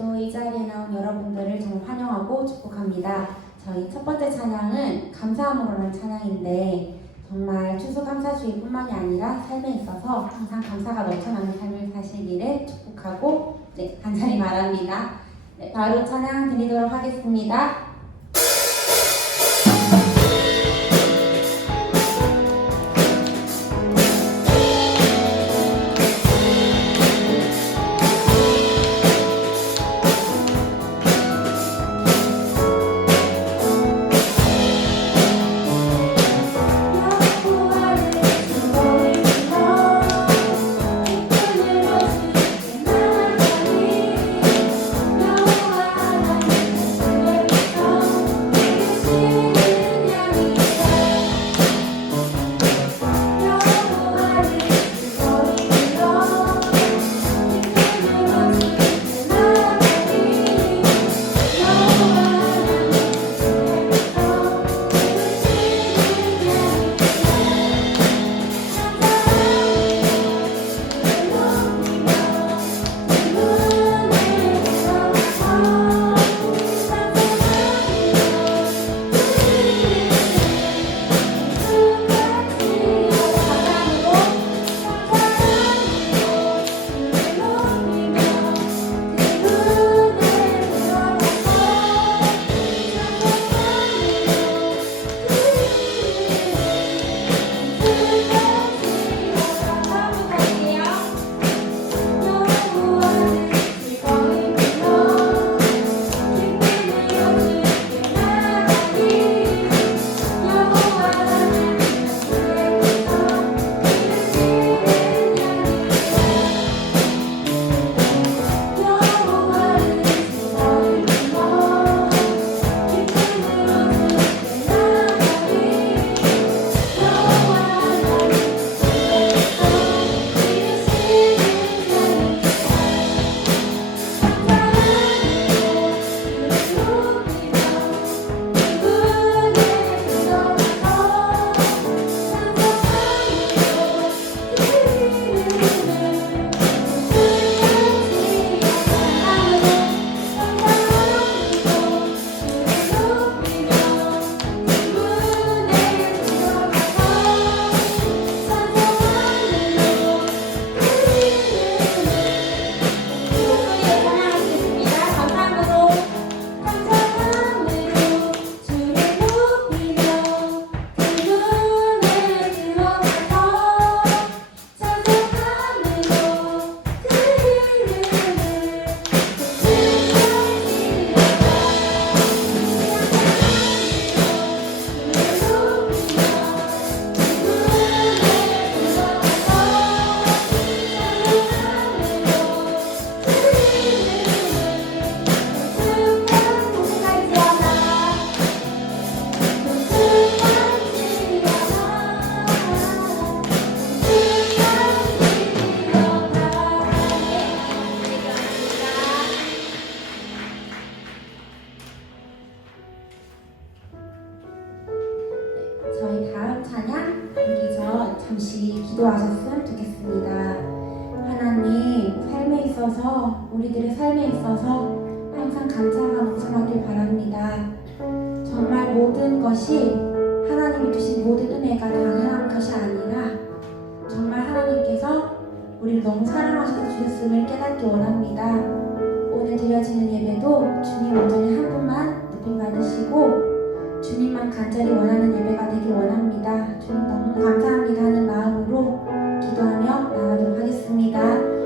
오늘도 이 자리에 나온 여러분들을 정말 환영하고 축복합니다. 저희 첫 번째 찬양은 감사함으로라는 찬양인데 정말 추수감사주의뿐만이 아니라 삶에 있어서 항상 감사가 넘쳐나는 삶을 사시기를 축복하고 간절히 바랍니다. 바로 찬양 드리도록 하겠습니다. 저희 다음 찬양 듣기 전 잠시 기도하셨으면 좋겠습니다. 하나님, 삶에 있어서 우리들의 삶에 있어서 항상 감사가 넘쳐나길 바랍니다. 정말 모든 것이 하나님이 주신 모든 은혜가 당연한 것이 아니라 정말 하나님께서 우리를 너무 사랑하셔서 주셨음을 깨닫기 원합니다. 오늘 드려지는 예배도 주님 온전히 한 분만 높임 받으시고 주님만 간절히 원하는 예배가 되길 원합니다. 주님 너무 감사합니다 하는 마음으로 기도하며 나가도록 하겠습니다.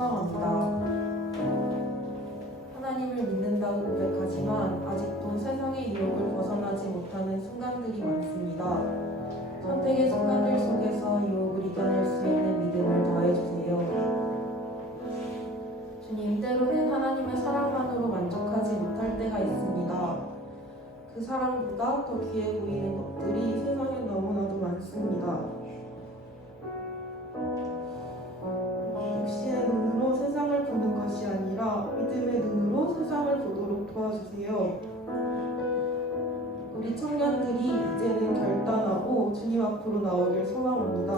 소망합니다. 하나님을 믿는다고 고백하지만 아직도 세상의 유혹을 벗어나지 못하는 순간들이 많습니다. 선택의 순간들 속에서 유혹을 이겨낼 수 있는 믿음을 더해주세요. 주님, 때로는 하나님의 사랑만으로 만족하지 못할 때가 있습니다. 그 사랑보다 더 귀해 보이는 것들이 세상에 너무나도 많습니다. 육신의 눈으로 세상을 보는 것이 아니라 믿음의 눈으로 세상을 보도록 도와주세요. 우리 청년들이 이제는 결단하고 주님 앞으로 나오길 소망합니다.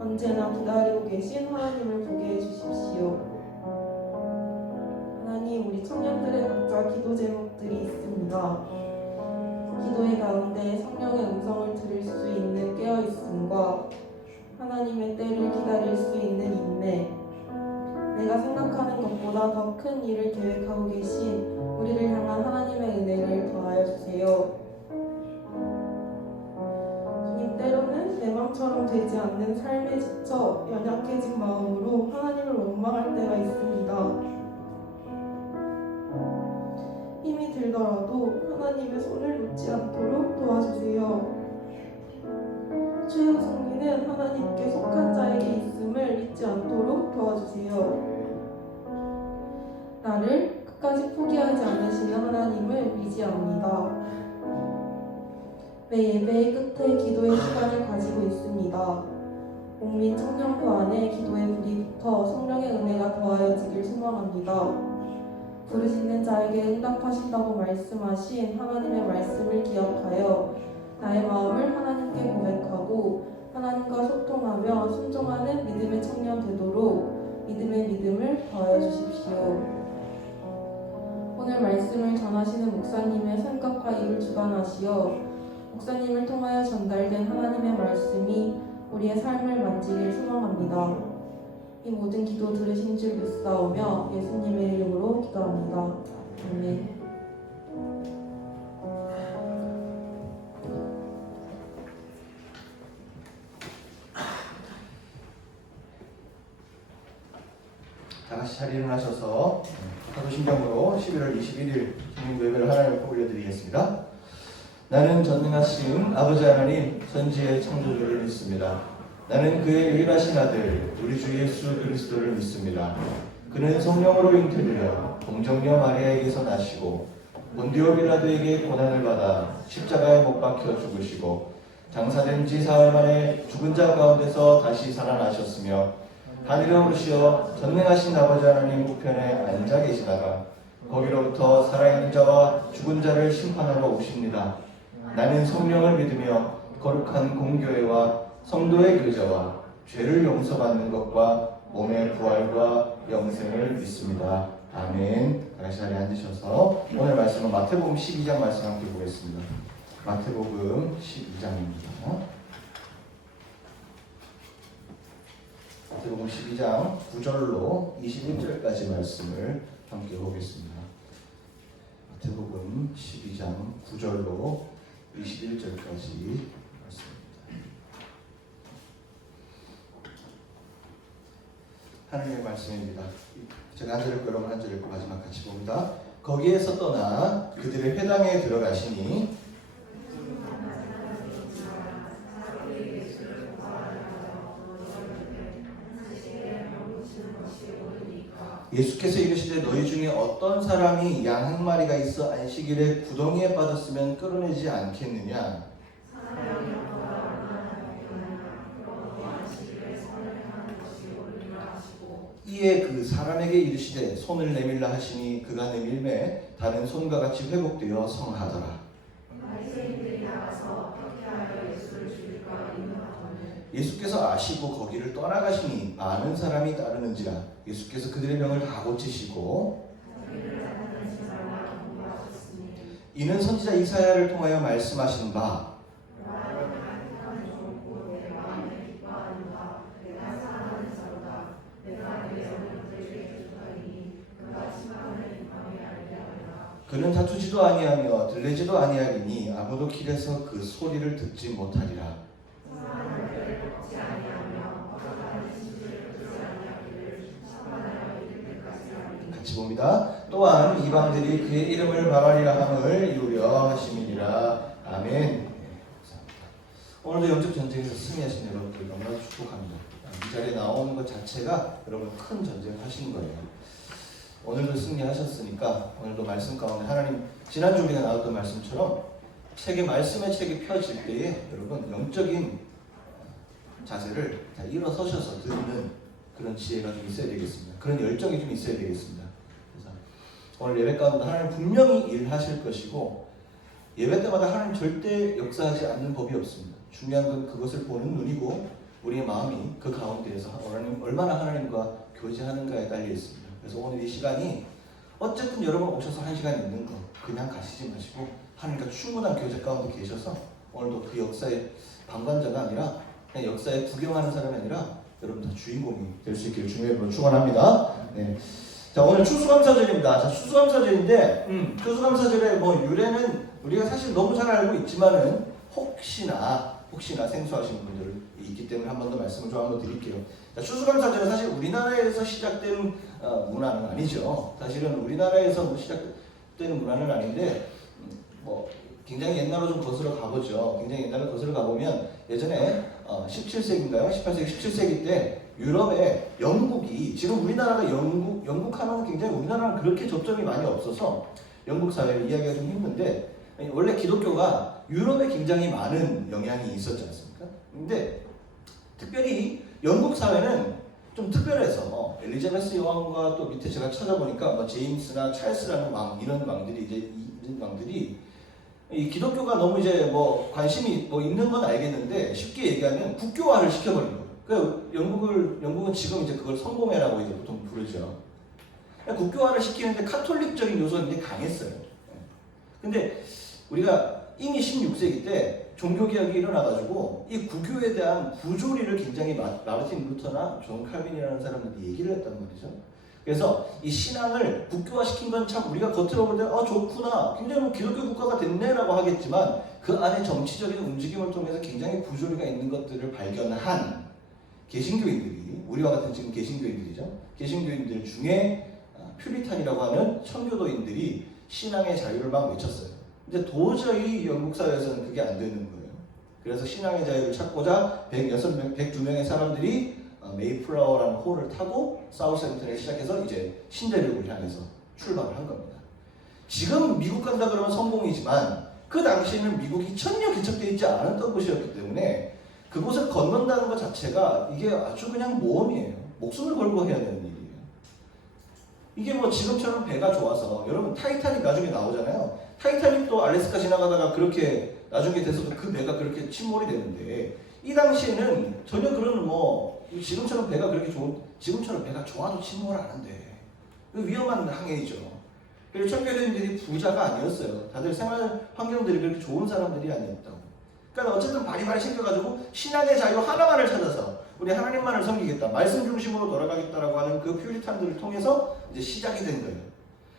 언제나 기다리고 계신 하나님을 보게 해주십시오. 하나님, 우리 청년들의 각자 기도 제목들이 있습니다. 기도의 가운데 성령의 음성을 들을 수 있는 깨어있음과 하나님의 때를 기다릴 수 있는 인내, 내가 생각하는 것보다 더 큰 일을 계획하고 계신 우리를 향한 하나님의 은혜를 더하여 주세요. 주님, 때로는 내 맘처럼 되지 않는 삶에 지쳐 연약해진 마음으로 하나님을 원망할 때가 있습니다. 힘이 들더라도 하나님의 손을 놓지 않도록 도와주세요. 최후 승리는 하나님께 속한 자에게 있음을 잊지 않도록 도와주세요. 나를 끝까지 포기하지 않으시는 하나님을 의지합니다. 매 예배의 끝에 기도의 시간을 가지고 있습니다. 국민 청년부 안에 기도의 불이 붙어 성령의 은혜가 더하여지길 소망합니다. 부르시는 자에게 응답하신다고 말씀하신 하나님의 말씀을 기억하여 나의 마음을 하나님께 고백하고 하나님과 소통하며 순종하는 믿음의 청년 되도록 믿음의 믿음을 더하여 주십시오. 오늘 말씀을 전하시는 목사님의 생각과 입을 주관하시어 목사님을 통하여 전달된 하나님의 말씀이 우리의 삶을 만지길 소망합니다. 이 모든 기도 들으신 줄 믿사오며 예수님의 이름으로 기도합니다. 아멘. 다같이 자리에 일어나셔서 사도신경으로 11월 21일 성령 예배를 하나님 앞에 올려드리겠습니다. 나는 전능하신 아버지 하나님 선지의 창조주를 믿습니다. 나는 그의 유일하신 아들 우리 주 예수 그리스도를 믿습니다. 그는 성령으로 잉태되어 동정녀 마리아에게서 나시고 본디오 빌라도에게 고난을 받아 십자가에 못 박혀 죽으시고 장사된 지 사흘 만에 죽은 자 가운데서 다시 살아나셨으며 하늘에 오르시어 전능하신 아버지 하나님 우편에 앉아 계시다가 거기로부터 살아있는 자와 죽은 자를 심판하러 오십니다. 나는 성령을 믿으며 거룩한 공교회와 성도의 교제와 죄를 용서받는 것과 몸의 부활과 영생을 믿습니다. 아멘. 다시 자리에 앉으셔서 오늘 말씀은 마태복음 12장 말씀 함께 보겠습니다. 마태복음 12장입니다. 마태복음 12장 9절로 21절까지 말씀을 함께 보겠습니다. 마태복음 12장 9절로 21절까지 말씀입니다. 하나님의 말씀입니다. 제가 한 절 읽고 여러분 한 절 읽고 마지막 같이 봅니다. 거기에서 떠나 그들의 회당에 들어가시니 예수께서 이르시되 너희 중에 어떤 사람이 양 한 마리가 있어 안식일에 구덩이에 빠졌으면 끌어내지 않겠느냐? 이에 그 사람에게 이르시되 손을 내밀라 하시니 그가 내밀매 다른 손과 같이 회복되어 성하더라. 예수께서 아시고 거기를 떠나가시니 많은 사람이 따르는지라. 예수께서 그들의 병을 다 고치시고 이는 선지자 이사야를 통하여 말씀하신 바 그는 다투지도 아니하며 들레지도 아니하리니 아무도 길에서 그 소리를 듣지 못하리라. 같이 봅니다. 또한 이방들이 그의 이름을 말하리라 함을 이루려 하심이니라. 아멘. 오늘도 영적 전쟁에서 승리하신 여러분들 너무나 축복합니다. 이 자리에 나오는 것 자체가 여러분 큰 전쟁을 하시는 거예요. 오늘도 승리하셨으니까 오늘도 말씀 가운데 하나님 지난주 우리가 나눴던 말씀처럼 말씀의 책이 펴질 때에 여러분 영적인 자세를 다 일어서셔서 듣는 그런 지혜가 좀 있어야 되겠습니다. 그런 열정이 좀 있어야 되겠습니다. 그래서 오늘 예배 가운데 하나님 분명히 일하실 것이고 예배 때마다 하나님 절대 역사하지 않는 법이 없습니다. 중요한 건 그것을 보는 눈이고 우리의 마음이 그 가운데에서 얼마나 하나님과 교제하는가에 달려 있습니다. 그래서 오늘 이 시간이 어쨌든 여러분 오셔서 한 시간 있는 거 그냥 가시지 마시고 하나님과 충분한 교제 가운데 계셔서 오늘도 그 역사의 방관자가 아니라 그냥 역사에 구경하는 사람이 아니라 여러분 다 주인공이 될 수 있기를 주님의 이름으로 축원합니다. 네. 자, 오늘 추수감사절입니다. 자, 추수감사절인데 추수감사절의 뭐 유래는 우리가 사실 너무 잘 알고 있지만은 혹시나 생소하신 분들이 있기 때문에 한 번 더 말씀을 좀 한번 드릴게요. 자, 추수감사절은 사실 우리나라에서 시작된 문화는 아니죠. 사실은 우리나라에서 시작되는 문화는 아닌데 뭐 굉장히 옛날로 좀 거슬러 가보죠. 굉장히 옛날로 거슬러 가보면 예전에 17세기인가요? 18세기, 17세기 때 유럽에 영국이 지금 우리나라가 영국하면 굉장히 우리나라랑 그렇게 접점이 많이 없어서 영국 사회를 이야기가 좀 힘든데 원래 기독교가 유럽에 굉장히 많은 영향이 있었지 않습니까? 근데 특별히 영국 사회는 좀 특별해서 엘리자베스 여왕과 또 밑에 제가 찾아보니까 뭐 제임스나 찰스라는 이런 왕들이 이 기독교가 너무 이제 뭐 관심이 뭐 있는 건 알겠는데 쉽게 얘기하면 국교화를 시켜버린 거예요. 그 영국은 지금 이제 그걸 성공회라고 이제 보통 부르죠. 국교화를 시키는데 카톨릭적인 요소가 굉장히 강했어요. 근데 우리가 이미 16세기 때 종교개혁이 일어나가지고 이 국교에 대한 부조리를 굉장히 마르틴 루터나 존 칼빈이라는 사람들이 얘기를 했단 말이죠. 그래서 이 신앙을 국교화시킨 건 참 우리가 겉으로 볼 때 좋구나 굉장히 뭐 기독교 국가가 됐네라고 하겠지만 그 안에 정치적인 움직임을 통해서 굉장히 부조리가 있는 것들을 발견한 개신교인들이 우리와 같은 지금 개신교인들이죠. 개신교인들 중에 퓨리탄이라고 하는 청교도인들이 신앙의 자유를 막 외쳤어요. 근데 도저히 영국 사회에서는 그게 안 되는 거예요. 그래서 신앙의 자유를 찾고자 102명의 사람들이 메이플라워라는 호를 타고 사우스햄튼을 시작해서 이제 신대륙을 향해서 출발을 한 겁니다. 지금 미국 간다 그러면 성공이지만 그 당시에는 미국이 전혀 개척되어 있지 않았던 곳이었기 때문에 그곳을 건넌다는 것 자체가 이게 아주 그냥 모험이에요. 목숨을 걸고 해야 되는 일이에요. 이게 뭐 지금처럼 배가 좋아서 여러분 타이타닉 나중에 나오잖아요. 타이타닉도 알래스카 지나가다가 그렇게 나중에 돼서도 그 배가 그렇게 침몰이 되는데 이 당시에는 전혀 그런 뭐 지금처럼 배가 지금처럼 배가 좋아도 침몰 안 한대. 위험한 항해이죠. 그리고 청교도인들이 부자가 아니었어요. 다들 생활 환경들이 그렇게 좋은 사람들이 아니었다고. 그러니까 어쨌든 바리바리 챙겨가지고 신앙의 자유 하나만을 찾아서 우리 하나님만을 섬기겠다, 말씀 중심으로 돌아가겠다라고 하는 그 퓨리탄들을 통해서 이제 시작이 된 거예요.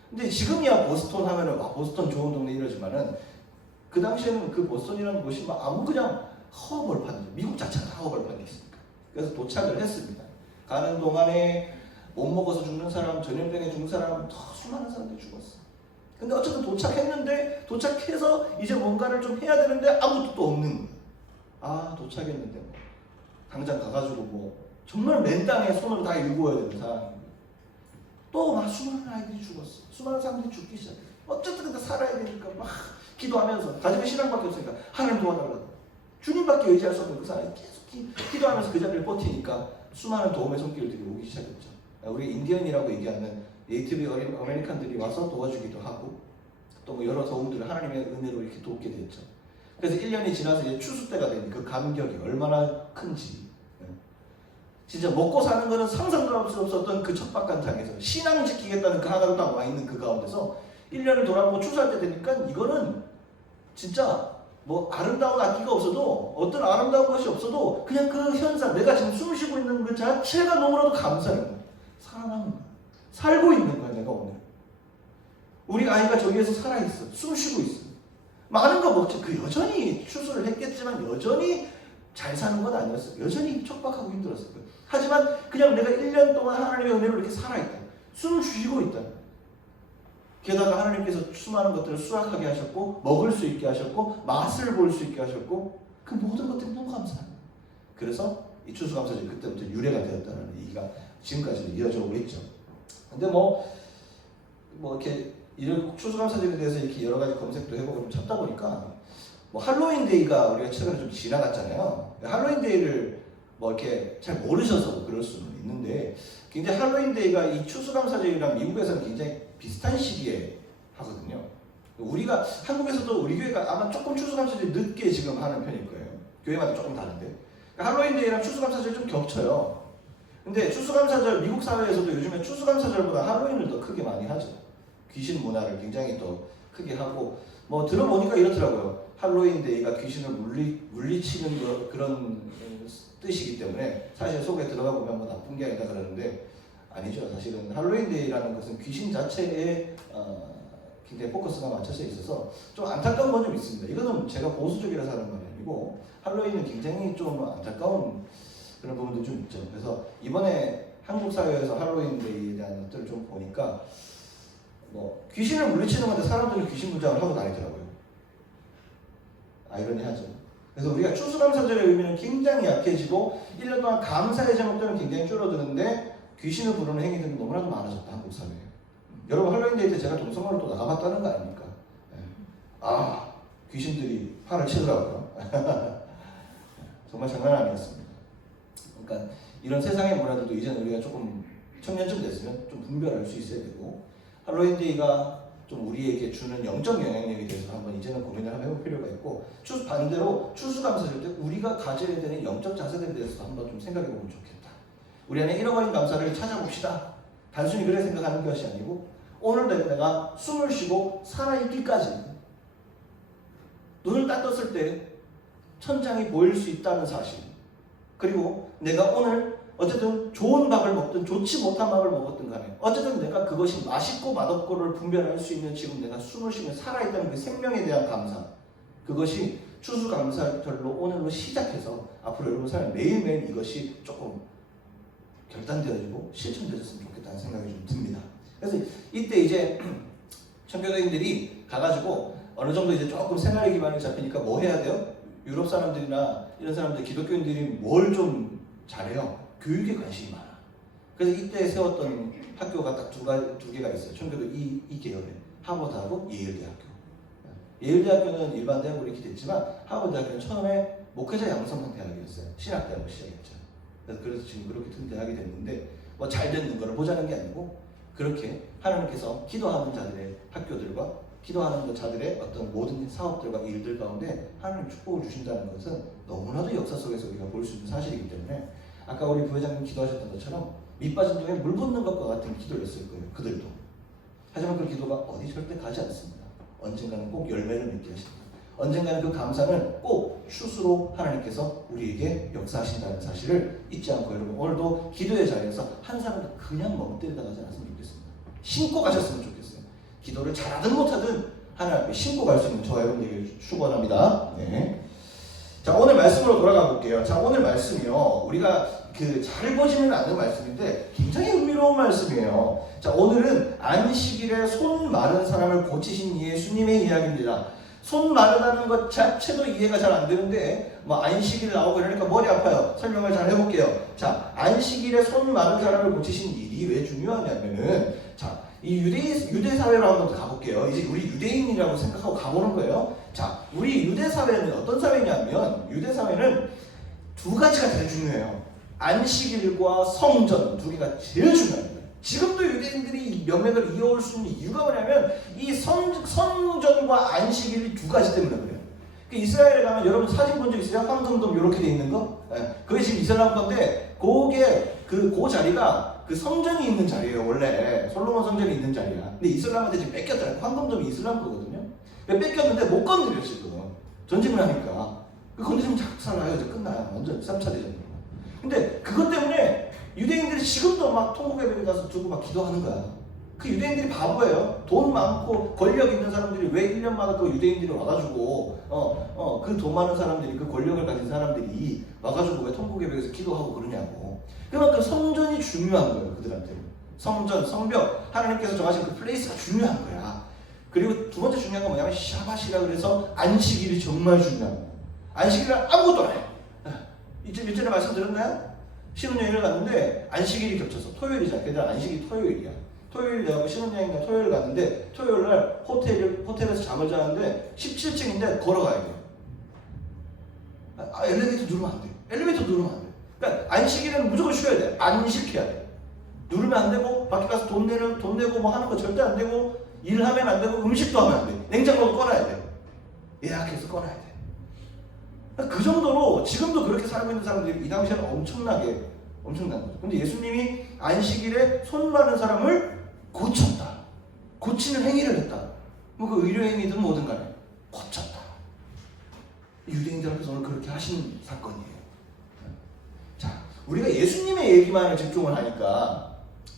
근데 지금이야 보스턴 하면은 보스턴 좋은 동네 이러지만은 그 당시에는 그 보스턴이라는 곳이 막 아무 그냥 허벌판이죠. 미국 자체가 다 허벌판이 있으니까. 그래서 도착을 했습니다. 가는 동안에 못 먹어서 죽는 사람, 전염병에 죽는 사람, 더 수많은 사람들이 죽었어. 근데 어쨌든 도착했는데 도착해서 이제 뭔가를 좀 해야 되는데 아무것도 또 없는 거야. 도착했는데 뭐 당장 가가지고 뭐 정말 맨 땅에 손으로 다 일구어야 되는 상황입니다. 또 막 수많은 아이들이 죽었어. 수많은 사람들이 죽기 시작해. 어쨌든 근데 살아야 되니까 막 기도하면서 가지고 신앙밖에 없으니까 하나님 도와달라고. 주님밖에 의지할 수 없는 그 사람이 계속 기도하면서 그 자리를 버티니까 수많은 도움의 손길들이 오기 시작했죠. 우리 인디언이라고 얘기하는 네이티브 아메리칸들이 와서 도와주기도 하고 또 뭐 여러 도움들을 하나님의 은혜로 이렇게 돕게 됐죠. 그래서 1년이 지나서 이제 추수 때가 되니 그 감격이 얼마나 큰지 진짜 먹고 사는 거는 상상도 할 수 없었던 그 척박한 땅에서 신앙 지키겠다는 그 하나로 딱 와 있는 그 가운데서 1년을 돌아보고 추수할 때 되니까 이거는 진짜 뭐 아름다운 악기가 없어도 어떤 아름다운 것이 없어도 그냥 그 현상 내가 지금 숨 쉬고 있는 그 자체가 너무나도 감사한 거야. 살아남은 거야. 살고 있는 거야 내가 오늘. 우리 아이가 저기에서 살아있어. 숨 쉬고 있어. 많은 거 먹지. 그 여전히 추수를 했겠지만 여전히 잘 사는 건 아니었어요. 여전히 척박하고 힘들었을 거예요. 하지만 그냥 내가 1년 동안 하나님의 은혜로 이렇게 살아있다. 숨을 쉬고 있다. 게다가 하나님께서 수많은 것들을 수확하게 하셨고 먹을 수 있게 하셨고 맛을 볼 수 있게 하셨고 그 모든 것들이 너무 감사합니다. 그래서 이 추수감사절이 그때부터 유래가 되었다는 얘기가 지금까지도 이어져 오고 있죠. 근데 뭐 이렇게 이런 추수감사절에 대해서 이렇게 여러 가지 검색도 해보고 좀 찾다 보니까 뭐 할로윈데이가 우리가 최근에 좀 지나갔잖아요. 할로윈데이를 뭐 이렇게 잘 모르셔서 뭐 그럴 수는 있는데 굉장히 할로윈데이가 이 추수감사절이랑 미국에서는 굉장히 비슷한 시기에 하거든요. 우리가 한국에서도 우리 교회가 아마 조금 추수감사절 늦게 지금 하는 편일 거예요. 교회마다 조금 다른데 할로윈데이랑 추수감사절 좀 겹쳐요. 근데 추수감사절 미국 사회에서도 요즘에 추수감사절보다 할로윈을 더 크게 많이 하죠. 귀신 문화를 굉장히 더 크게 하고 뭐 들어보니까 이렇더라고요. 할로윈데이가 귀신을 물리치는 그런 뜻이기 때문에 사실 속에 들어가 보면 뭐 나쁜 게 아니다 그러는데 아니죠. 사실은 할로윈데이라는 것은 귀신 자체에 굉장히 포커스가 맞춰져 있어서 좀 안타까운 건 좀 있습니다. 이거는 제가 보수적이라서 하는 말이 아니고 할로윈은 굉장히 좀 안타까운 그런 부분도 좀 있죠. 그래서 이번에 한국 사회에서 할로윈데이에 대한 것들을 좀 보니까 뭐 귀신을 물리치는 건데 사람들은 귀신 무장을 하고 다니더라고요. 아이러니하죠. 그래서 우리가 추수감사절의 의미는 굉장히 약해지고 1년 동안 감사의 제목들은 굉장히 줄어드는데 귀신을 부르는 행위들이 너무나도 많아졌다. 한국 사회에. 여러분 할로윈데이 때 제가 동성로를 또 나가봤다는 거 아닙니까? 아 귀신들이 팔을 치더라고요. 정말 장난 아니었습니다. 그러니까 이런 세상의 문화들도 이제는 우리가 조금 청년쯤 됐으면 좀 분별할 수 있어야 되고 할로윈데이가 좀 우리에게 주는 영적 영향력에 대해서 한번 이제는 고민을 한번 해볼 필요가 있고 반대로 추수감사절 때 우리가 가져야 되는 영적 자세들에 대해서 한번 좀 생각해 보면 좋겠다. 우리 안에 잃어버린 감사를 찾아봅시다. 단순히 그래 생각하는 것이 아니고 오늘 내가 숨을 쉬고 살아있기까지 눈을 딱 떴을 때 천장이 보일 수 있다는 사실 그리고 내가 오늘 어쨌든 좋은 밥을 먹든 좋지 못한 밥을 먹었든 간에 어쨌든 내가 그것이 맛있고 맛없고를 분별할 수 있는 지금 내가 숨을 쉬며 살아있다는 그 생명에 대한 감사 그것이 추수감사절로 오늘로 시작해서 앞으로 여러분 삶에 매일매일 이것이 조금 결단되어지고 실천되었으면 좋겠다는 생각이 좀 듭니다. 그래서 이때 이제 청교도인들이 가가지고 어느 정도 이제 조금 생활의 기반이 잡히니까 뭐 해야 돼요? 유럽 사람들이나 이런 사람들 기독교인들이 뭘 좀 잘해요? 교육에 관심이 많아. 그래서 이때 세웠던 학교가 딱 두 개가 있어요. 청교도 이 계열에 하버드하고 예일대학교. 예일대학교는 일반 대학으로 이렇게 됐지만 하버드대학교는 처음에 목회자 양성한 대학이었어요. 신학대학으로 시작했죠. 그래서 지금 그렇게 큰 대학이 됐는데 뭐 잘 되는 거를 보자는 게 아니고 그렇게 하나님께서 기도하는 자들의 학교들과 기도하는 자들의 어떤 모든 사업들과 일들 가운데 하나님 축복을 주신다는 것은 너무나도 역사 속에서 우리가 볼 수 있는 사실이기 때문에 아까 우리 부회장님 기도하셨던 것처럼 밑빠진 동에 물 붓는 것과 같은 기도를 했을 거예요. 그들도. 하지만 그 기도가 어디 절대 가지 않습니다. 언젠가는 꼭 열매를 맺게 하신다. 언젠가는 그 감사는 꼭 추수로 하나님께서 우리에게 역사하신다는 사실을 잊지 않고 여러분 오늘도 기도의 자리에서 한 사람도 그냥 멍 때리다 가지 않았으면 좋겠습니다. 신고 가셨으면 좋겠어요. 기도를 잘하든 못하든 하나님 앞에 신고 갈 수 있는 저와 여러분에게 축원합니다. 네. 자 오늘 말씀으로 돌아가 볼게요. 자 오늘 말씀이요 우리가 잘 보지는 않는 말씀인데 굉장히 흥미로운 말씀이에요. 자 오늘은 안식일에 손 마른 사람을 고치신 예수님의 이야기입니다. 손 마르다는 것 자체도 이해가 잘 안 되는데 뭐 안식일 나오고 이러니까 머리 아파요. 설명을 잘 해볼게요. 자 안식일에 손 마른 사람을 고치신 일이 왜 중요하냐면은 자 이 유대 사회로 한번 가볼게요. 이제 우리 유대인이라고 생각하고 가보는 거예요. 자 우리 유대 사회는 어떤 사회냐면 유대 사회는 두 가지가 제일 중요해요. 안식일과 성전 두 개가 제일 중요합니다. 지금도 유대인들이 명맥을 이어올 수 있는 이유가 뭐냐면 이 성전과 안식일이 두 가지 때문에 그래요. 이스라엘에 가면 여러분 사진 본 적 있어요? 황금돔 이렇게 돼 있는 거? 그게 지금 이슬람 건데 그게 그 자리가 그 성전이 있는 자리예요. 원래 솔로몬 성전이 있는 자리야. 근데 이슬람한테 지금 뺏겼잖아요. 황금돔이 이슬람 거거든요. 뺏겼는데 못 건드려 지금 전쟁을 하니까 그 건드리면 작살나요. 이제 끝나요. 완전 3차 대전. 근데 그것 때문에 유대인들이 지금도 막 통곡의 가서 두고 막 기도하는 거야. 그 유대인들이 바보예요. 돈 많고 권력 있는 사람들이 왜 1년마다 그 유대인들이 와가지고 그 돈 많은 사람들이 그 권력을 가진 사람들이 와가지고 왜 통곡의 벽에서 기도하고 그러냐고. 그만큼 성전이 중요한 거예요. 그들한테. 성전, 성벽, 하나님께서 정하신 그 플레이스가 중요한 거야. 그리고 두 번째 중요한 건 뭐냐면 샤밧이라 그래서 안식일이 정말 중요한 거야. 안식일은 아무것도 안 해. 이전에 말씀드렸나요? 신혼여행을 갔는데 안식일이 겹쳐서 토요일이잖아. 걔들 안식이 토요일이야. 토요일 내가 신혼여행 토요일 갔는데 토요일날 호텔에서 잠을 자는데 17층인데 걸어가야 돼. 엘리베이터 누르면 안 돼. 엘리베이터 누르면 안 돼. 그러니까 안식일은 무조건 쉬어야 돼. 안식해야 돼. 누르면 안 되고 밖에 가서 돈 내고 뭐 하는 거 절대 안 되고 일하면 안 되고 음식도 하면 안 돼. 냉장고도 꺼놔야 돼. 예약해서 꺼놔야 돼. 그 정도로 지금도 그렇게 살고 있는 사람들이 이 당시에는 엄청난 거죠. 근데 예수님이 안식일에 손 마른 사람을 고쳤다. 고치는 행위를 했다. 뭐 그 의료 행위든 뭐든 간에 고쳤다. 유대인들 앞에서 오늘 그렇게 하신 사건이에요. 자, 우리가 예수님의 얘기만을 집중을 하니까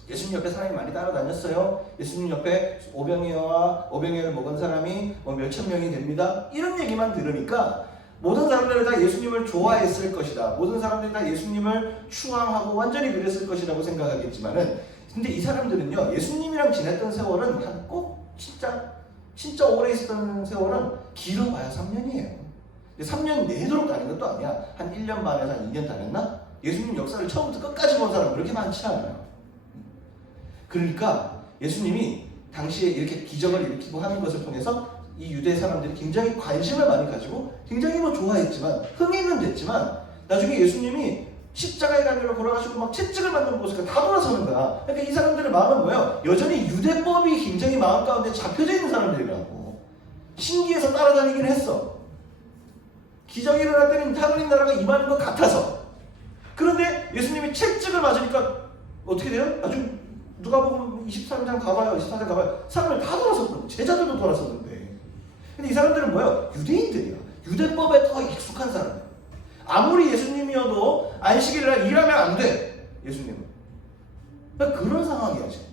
예수님 옆에 사람이 많이 따라다녔어요. 예수님 옆에 오병이어를 먹은 사람이 뭐 몇천 명이 됩니다. 이런 얘기만 들으니까 모든 사람들이 다 예수님을 좋아했을 것이다. 모든 사람들이 다 예수님을 추앙하고 완전히 그랬을 것이라고 생각하겠지만은 근데 이 사람들은요 예수님이랑 지냈던 세월은 한 꼭 진짜 오래 있었던 세월은 길어봐야 3년이에요. 3년 내도록 다닌 것도 아니야. 한 1년 반에서 한 2년 다녔나? 예수님 역사를 처음부터 끝까지 본 사람은 그렇게 많지 않아요. 그러니까 예수님이 당시에 이렇게 기적을 일으키고 하는 것을 통해서 이 유대 사람들이 굉장히 관심을 많이 가지고 굉장히 뭐 좋아했지만 흥행은 됐지만 나중에 예수님이 십자가에 달려 걸어가시고 막 채찍을 맞는 모습이 다 돌아서는 거야. 그러니까 이 사람들의 마음은 뭐예요? 여전히 유대법이 굉장히 마음 가운데 잡혀져 있는 사람들이라고. 신기해서 따라다니긴 했어. 기적이 일어났더니 하늘인 나라가 임하는 것 같아서. 그런데 예수님이 채찍을 맞으니까 어떻게 돼요? 아주 누가복음 23장 가봐요. 24장 가봐요. 사람을 다 돌아섰거든. 제자들도 돌아섰는데. 근데 이 사람들은 뭐예요? 유대인들이야. 유대법에 더 익숙한 사람들. 아무리 예수님이어도 안식일날 일하면 안 돼. 예수님은. 그러니까 그런 상황이야 지금.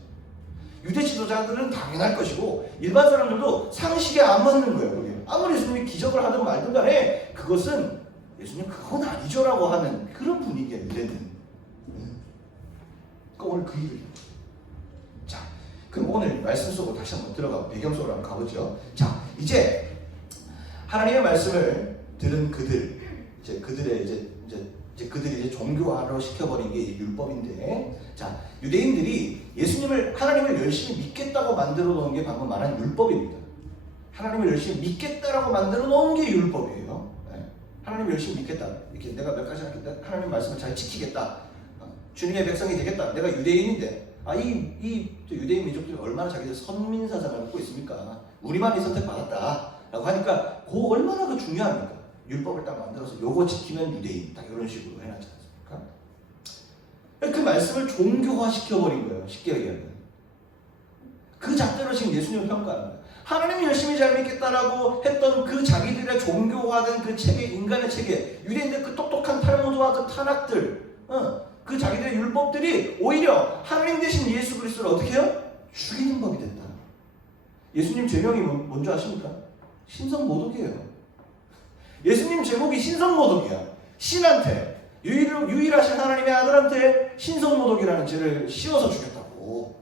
유대 지도자들은 당연할 것이고 일반 사람들도 상식에 안 맞는 거예요. 그게. 아무리 예수님이 기적을 하든 말든 간에 그것은 예수님 그건 아니죠라고 하는 그런 분위기야 유대는. 그러니까 오늘 그 일을. 자, 그럼 오늘 말씀 속으로 다시 한번 들어가 배경 속으로 한번 가보죠. 자, 이제 하나님의 말씀을 들은 그들이 이제 종교화로 시켜버린 게 율법인데, 자, 유대인들이 하나님을 열심히 믿겠다고 만들어 놓은 게 방금 말한 율법입니다. 하나님을 열심히 믿겠다라고 만들어 놓은 게 율법이에요. 네. 하나님을 열심히 믿겠다. 이렇게 내가 몇 가지 하겠다. 하나님 말씀을 잘 지키겠다. 주님의 백성이 되겠다. 내가 유대인인데, 이 유대인 민족들이 얼마나 자기들 선민 사상을 갖고 있습니까? 우리만이 선택받았다라고 하니까 얼마나 그 중요합니까? 율법을 딱 만들어서 요거 지키면 유대인 딱 이런 식으로 해놨지 않습니까? 그 말씀을 종교화 시켜버린 거예요. 쉽게 얘기하면 그 잣대로 지금 예수님을 평가하는 거예요. 하나님이 열심히 잘 믿겠다라고 했던 그 자기들의 종교화된 그 체계, 인간의 체계, 유대인들 그 똑똑한 탈무드와 그 탄학들, 그 자기들의 율법들이 오히려 하나님 대신 예수 그리스도를 어떻게 해요? 죽이는 법이 됐다. 예수님 제명이 뭔지 아십니까? 신성모독이에요. 예수님 제목이 신성모독이야. 신한테 유일하신 하나님의 아들한테 신성모독이라는 죄를 씌워서 죽였다고.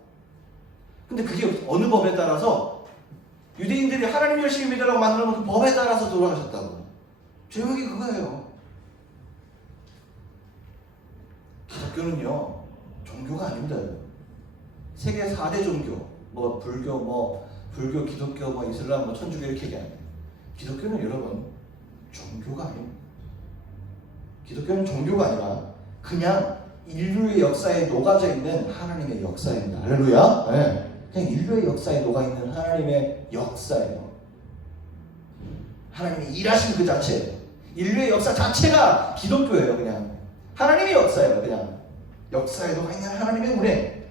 근데 그게 어느 법에 따라서 유대인들이 하나님 열심히 믿으라고 만들어놓은 그 법에 따라서 돌아가셨다고. 제목이 그거예요. 기독교는요 종교가 아닙니다. 세계 4대 종교 불교, 기독교, 이슬람, 천주교 이렇게 얘기하는데 기독교는 여러분 종교가 아닙니다. 기독교는 종교가 아니라 그냥 인류의 역사에 녹아져 있는 하나님의 역사입니다. 할렐루야. 네. 그냥 인류의 역사에 녹아있는 하나님의 역사예요. 하나님이 일하신 그 자체, 인류의 역사 자체가 기독교예요. 그냥 하나님의 역사예요. 그냥 역사에 녹아있는 하나님의 운행.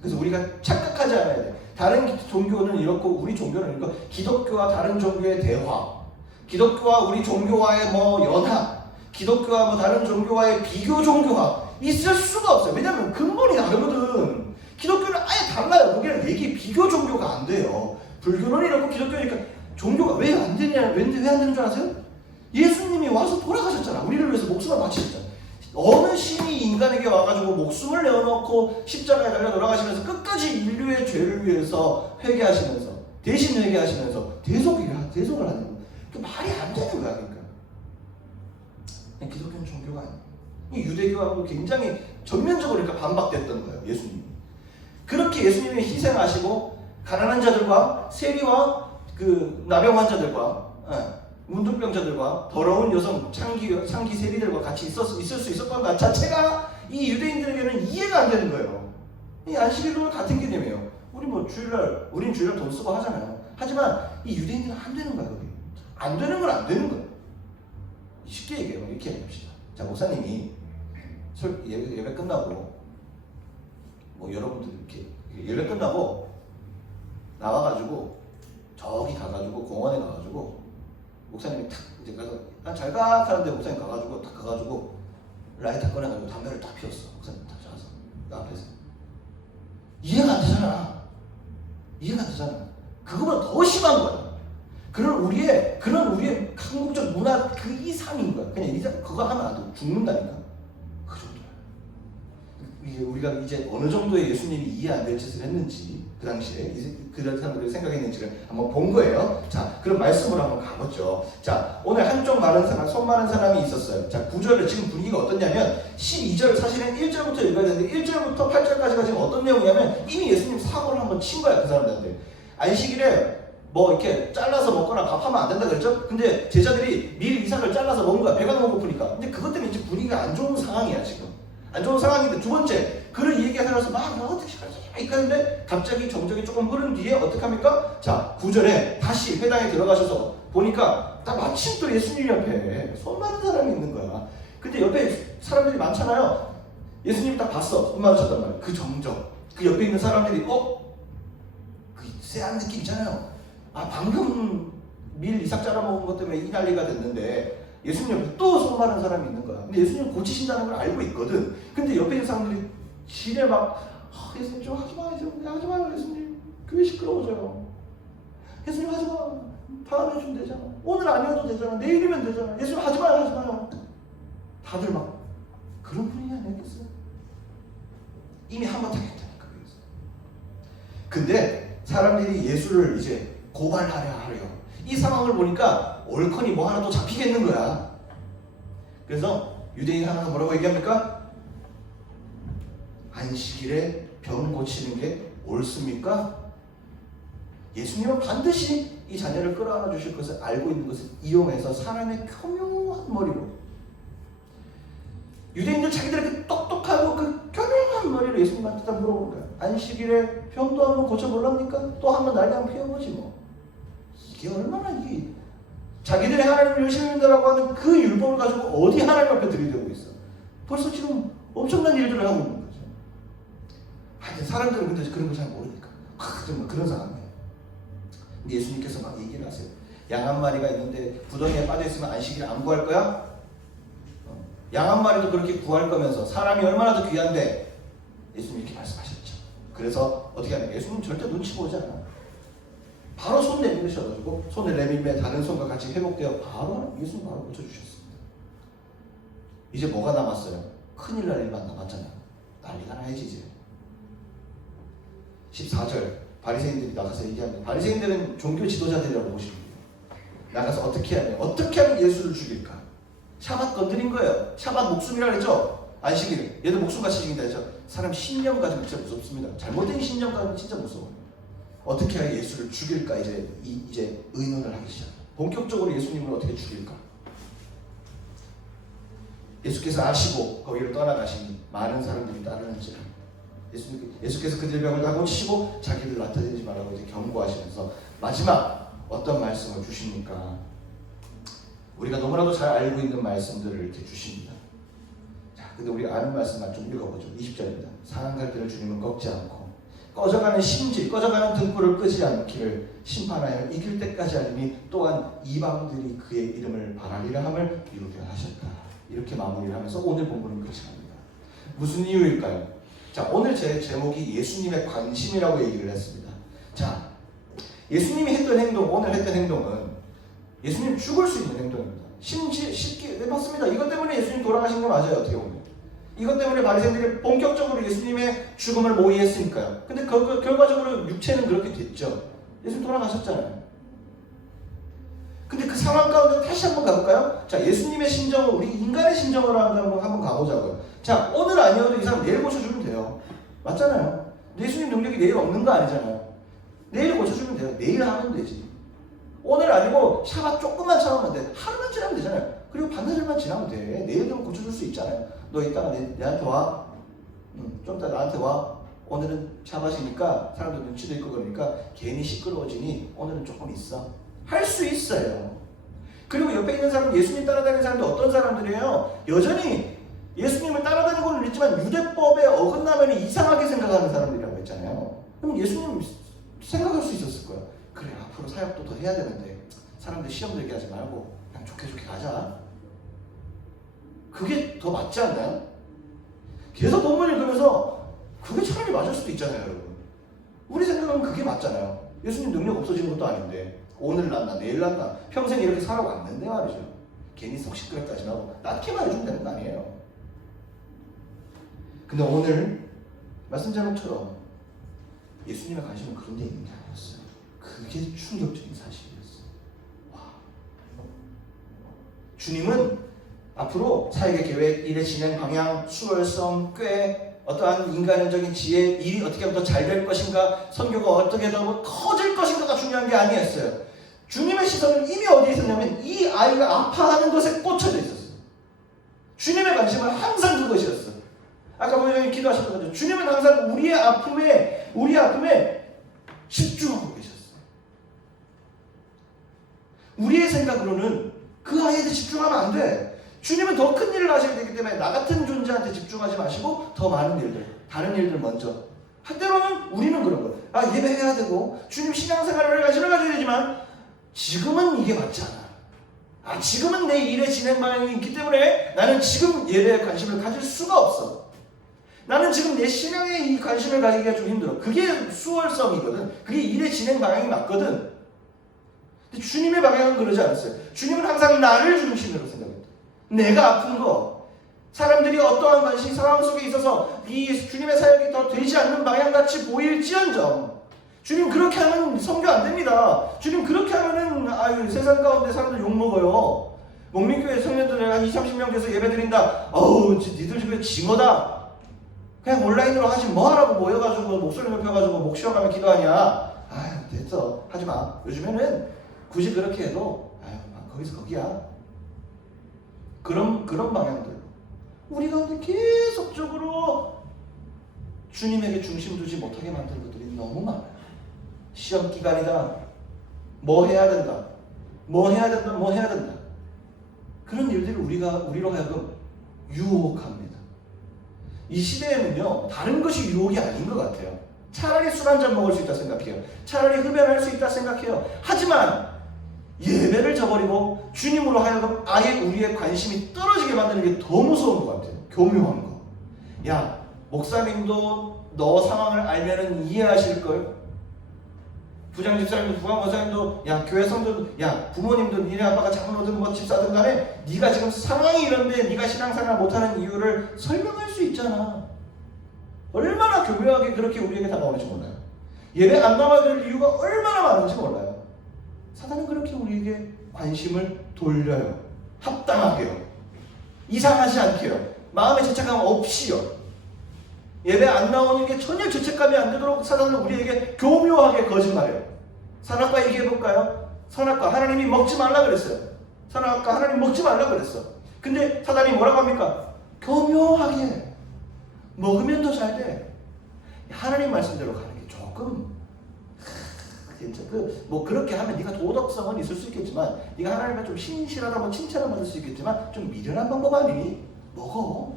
그래서 우리가 착각하지 않아야 돼. 다른 종교는 이렇고 우리 종교는 이렇고, 기독교와 다른 종교의 대화, 기독교와 우리 종교와의 연합, 기독교와 다른 종교와의 비교 종교화 있을 수가 없어요. 왜냐하면 근본이 다르거든. 기독교는 아예 달라요. 거기는 비교 종교가 안 돼요. 불교는 이렇고 기독교니까 종교가 왜 안 되냐, 왜 안 되는 줄 아세요? 예수님이 와서 돌아가셨잖아. 우리를 위해서 목숨을 바치셨잖아. 어느 신이 인간에게 와가지고 목숨을 내어놓고 십자가에 달려 돌아가시면서 끝까지 인류의 죄를 위해서 회개하시면서 대신 회개하시면서 대속을 하는 거예요. 그 말이 안 되는 거야. 그러니까 기독교는 종교가 아니에요. 유대교하고 굉장히 전면적으로 그러니까 반박됐던 거예요. 예수님이 그렇게 예수님이 희생하시고 가난한 자들과 세리와 그 나병 환자들과 문둥병자들과 더러운 여성 창기 세리들과 같이 있을 수 있었던 것 자체가 이 유대인들에게는 이해가 안 되는 거예요. 이 안식일도 같은 개념이에요. 우린 주일날 돈 쓰고 하잖아요. 하지만 이 유대인들은 안 되는 거야. 그게 안 되는 건 안 되는 거예요. 쉽게 얘기해요. 이렇게 얘기합시다. 자, 목사님이 예배 끝나고 뭐 여러분들 이렇게 예배 끝나고 나와가지고 저기 가가지고 공원에 가가지고 목사님이 탁 이제 가서 잘 가 하는데 목사님 가가지고 탁 가가지고 라이터 꺼내가지고 담배를 딱 피웠어. 목사님 딱 잡아서 그 앞에서 이해가 안 되잖아. 그거보다 더 심한 거야. 그런 우리의 한국적 문화 그 이상인 거야. 그냥 그거 하면 안 돼. 죽는다니까. 그 정도야. 이게 우리가 이제 어느 정도의 예수님이 이해 안 될 짓을 했는지 그 당시에 그런 사람들이 생각했는지를 한번 본 거예요. 자, 그럼 말씀으로 한번 가보죠. 자, 오늘 한쪽 손 마른 사람이 있었어요. 자, 9절을 지금 분위기가 어떻냐면 12절 사실은 1절부터 읽어야 되는데 1절부터 8절까지가 지금 어떤 내용이냐면 이미 예수님 사고를 한번 친 거야. 그 사람들한테. 안식일에 뭐 이렇게 잘라서 먹거나 밥하면 안 된다 그랬죠? 근데 제자들이 밀 이삭을 잘라서 먹은 거야. 배가 너무 고프니까. 근데 그것 때문에 이제 분위기가 안 좋은 상황이야 지금. 안 좋은 상황인데 두 번째 그를 얘기하면서 막 어떻게 이렇게 하는데 갑자기 정적이 조금 흐른 뒤에 어떻게 합니까? 자, 9절에 다시 회당에 들어가셔서 보니까 딱 마침 또 예수님 옆에 손 마른 사람이 있는 거야. 근데 옆에 사람들이 많잖아요. 예수님 딱 봤어. 손 마르셨단 말이야. 그 정적. 그 옆에 있는 사람들이 그 쎄한 느낌 있잖아요. 방금 밀 이삭 잘라 먹은 것 때문에 이 난리가 됐는데 예수님 옆에 또 손 마른 사람이 있는 거야. 근데 예수님 고치신다는 걸 알고 있거든. 근데 옆에 있는 사람들이 지레 막 예수님 좀 하지 마요 예수님. 교회 시끄러워져요. 예수님 하지 마. 다음에 좀 되잖아. 오늘 아니어도 되잖아. 내일이면 되잖아. 예수님 하지 마요. 다들 막 그런 분위기 아니겠어요? 이미 한번 당했다니까. 근데 사람들이 예수를 이제 고발하려 하래요. 이 상황을 보니까 옳거니 뭐 하나 또 잡히겠는 거야. 그래서 유대인 하나가 뭐라고 얘기합니까? 안식일에 병 고치는 게 옳습니까? 예수님은 반드시 이 자녀를 끌어안아 주실 것을 알고 있는 것을 이용해서 사람의 교묘한 머리로 유대인들 자기들의 그 똑똑하고 그 교묘한 머리로 예수님한테 다 물어보는 거야. 안식일에 병도 한번 고쳐볼랍니까? 또 한번 난리 한번 피워보지 뭐. 이게 얼마나 이게 자기들의 하나님을 열심히 믿는다라고 하는 그 율법을 가지고 어디 하나님 앞에 들이대고 있어. 벌써 지금 엄청난 일들을 하고 있는 거죠. 하여튼 사람들은 근데 그런 걸 잘 모르니까 정말 그런 상황이에요. 근데 예수님께서 막 얘기를 하세요. 양 한 마리가 있는데 구덩이에 빠져있으면 안식일 안 구할 거야? 양 한 마리도 그렇게 구할 거면서 사람이 얼마나 더 귀한데 예수님 이렇게 말씀하셨죠. 그래서 어떻게 하냐? 예수님 절대 눈치 보지 않아. 바로 손 내밀으셔가지고 손을 내밀며 다른 손과 같이 회복되어 바로 예수님 바로 고쳐주셨습니다. 이제 뭐가 남았어요? 큰일 날 일만 남았잖아요. 난리가 나야지 이제. 14절 바리새인들이 나가서 얘기합니다. 바리새인들은 종교 지도자들이라고 보십니다. 나가서 어떻게 하면 예수를 죽일까? 샤밧 건드린 거예요. 샤밧 목숨이라 그랬죠? 안식일. 얘들 목숨같이 지킨다 했죠? 사람 신념 가지고 진짜 무섭습니다. 잘못된 신념 가지고 진짜 무서워요. 어떻게 해야 예수를 죽일까? 이제 의논을 하기 시작해요. 본격적으로 예수님을 어떻게 죽일까? 예수께서 아시고 거기를 떠나가시니 많은 사람들이 따르는지라. 예수께서 그들 병을 다 고치시고 자기를 나타내지 말라고 이제 경고하시면서 마지막 어떤 말씀을 주십니까? 우리가 너무나도 잘 알고 있는 말씀들을 이렇게 주십니다. 자, 근데 우리 아는 말씀만 좀 읽어보죠. 20절입니다. 상한 갈 때를 주님은 꺾지 않고 꺼져가는 심지, 꺼져가는 등불을 끄지 않기를 심판하여 이길 때까지 하리니 또한 이방들이 그의 이름을 바라리라 함을 이루게 하셨다. 이렇게 마무리를 하면서 오늘 본문은 끝이 납니다. 무슨 이유일까요? 자, 오늘 제 제목이 예수님의 관심이라고 얘기를 했습니다. 자, 예수님이 했던 행동, 오늘 했던 행동은 예수님 죽을 수 있는 행동입니다. 쉽게 맞습니다. 이것 때문에 예수님 돌아가신 거 맞아요. 어떻게 보면 이것 때문에 바리새인들이 본격적으로 예수님의 죽음을 모의했으니까요. 근데 결과적으로 육체는 그렇게 됐죠. 예수님 돌아가셨잖아요. 근데 그 상황 가운데 다시 한번 가볼까요? 자, 예수님의 심정을 우리 인간의 심정으로 한번 가보자고요. 자, 오늘 아니어도 이 사람 내일 고쳐주면 돼요. 맞잖아요. 예수님 능력이 내일 없는 거 아니잖아요. 내일 고쳐주면 돼요. 내일 하면 되지. 오늘 아니고 샤바 조금만 참으면 돼. 하루만 지나면 되잖아요. 그리고 반나절만 지나면 돼. 내일 되면 고쳐줄 수 있잖아요. 너 이따가 내한테 와. 좀 이따 나한테 와. 오늘은 샤바시니까 사람들 눈치도 있고 그러니까 괜히 시끄러워지니 오늘은 조금 있어. 할 수 있어요. 그리고 옆에 있는 사람, 예수님 따라다니는 사람들 어떤 사람들이에요? 여전히 예수님을 따라다니고는 있지만 유대법에 어긋나면 이상하게 생각하는 사람들이라고 했잖아요. 그럼 예수님 생각할 수 있었을 거야. 그래, 앞으로 사역도 더 해야 되는데 사람들 시험 들게 하지 말고 그냥 좋게 좋게 가자. 그게 더 맞지 않나요? 계속 본문 읽으면서 그게 차라리 맞을 수도 있잖아요, 여러분. 우리 생각은 그게 맞잖아요. 예수님 능력 없어지는 것도 아닌데 오늘 난다, 내일 난다, 평생 이렇게 살아왔는데 말이죠. 괜히 속 시끄럽다지 말고 낫게만 해주면 되는 거 아니에요. 근데 오늘 말씀 제목처럼 예수님의 관심은 그런 데 있는 게 아니었어요. 그게 충격적인 사실이었어요. 와. 주님은 앞으로 사역의 계획, 일의 진행 방향, 수월성, 꽤 어떠한 인간적인 지혜, 일이 어떻게 하면 더 잘 될 것인가, 선교가 어떻게 더 커질 것인가가 중요한 게 아니었어요. 주님의 시선은 이미 어디에 있었냐면 이 아이가 아파하는 것에 꽂혀져 있었어요. 주님의 관심은 항상 그것이었어요. 아까 보여주신 기도하셨던 거죠. 주님은 항상 우리의 아픔에 집중하고 계셨어요. 우리의 생각으로는 그 아이한테 집중하면 안 돼. 주님은 더 큰 일을 하셔야 되기 때문에 나 같은 존재한테 집중하지 마시고 더 많은 일들, 다른 일들 먼저. 한때로는 우리는 그런 거예요. 아, 예배해야 되고 주님 신앙생활에 관심을 가져야 되지만 지금은 이게 맞지 않아. 지금은 내 일의 진행 방향이 있기 때문에 나는 지금 예배에 관심을 가질 수가 없어. 나는 지금 내 신앙에 이 관심을 가지기가 좀 힘들어. 그게 수월성이거든. 그게 일의 진행 방향이 맞거든. 근데 주님의 방향은 그러지 않았어요. 주님은 항상 나를 중심으로 생각했다. 내가 아픈 거, 사람들이 어떠한 관심 상황 속에 있어서 이 주님의 사역이 더 되지 않는 방향같이 보일지언정 주님 그렇게 하면 선교 안 됩니다. 주님 그렇게 하면은 세상 가운데 사람들 욕먹어요. 목민교회 청년들 한 20, 30명 돼서 예배 드린다. 어우 니들 집에 징어다. 그냥 온라인으로 하지 뭐하라고 모여가지고 목소리 높여가지고 목 쉬어가며 기도하냐. 됐어 하지마. 요즘에는 굳이 그렇게 해도 거기서 거기야. 그런 방향들 우리 가운데 계속적으로 주님에게 중심 두지 못하게 만드는 것들이 너무 많아요. 시험 기간이다. 뭐 해야 된다. 그런 일들이 우리로 하여금 유혹합니다. 이 시대에는요, 다른 것이 유혹이 아닌 것 같아요. 차라리 술 한잔 먹을 수 있다 생각해요. 차라리 흡연할 수 있다 생각해요. 하지만 예배를 저버리고 주님으로 하여금 아예 우리의 관심이 떨어지게 만드는 게 더 무서운 것 같아요. 교묘한 거. 야, 목사님도 너 상황을 알면은 이해하실걸? 부장 집사님도 부관 권사님도 야 교회 성도도 야 부모님도 니네 아빠가 장로든 뭐 집사든 간에 네가 지금 상황이 이런데 네가 신앙생활 못하는 이유를 설명할 수 있잖아. 얼마나 교묘하게 그렇게 우리에게 다가오는지 몰라요. 예배 안 나와야 될 이유가 얼마나 많은지 몰라요. 사단은 그렇게 우리에게 관심을 돌려요. 합당하게요. 이상하지 않게요. 마음의 죄책감 없이요. 예배 안 나오는 게 전혀 죄책감이 안 되도록 사단은 우리에게 교묘하게 거짓말해요. 선악과 얘기해볼까요? 선악과 하나님이 먹지 말라 그랬어요. 선악과 하나님 먹지 말라 그랬어. 근데 사단이 뭐라고 합니까? 교묘하게 먹으면 더 잘 돼. 하나님 말씀대로 가는 게 조금 진짜 뭐 그렇게 하면 네가 도덕성은 있을 수 있겠지만 네가 하나님을 좀 신실하다고 칭찬을 받을 수 있겠지만 좀 미련한 방법 아니니? 먹어.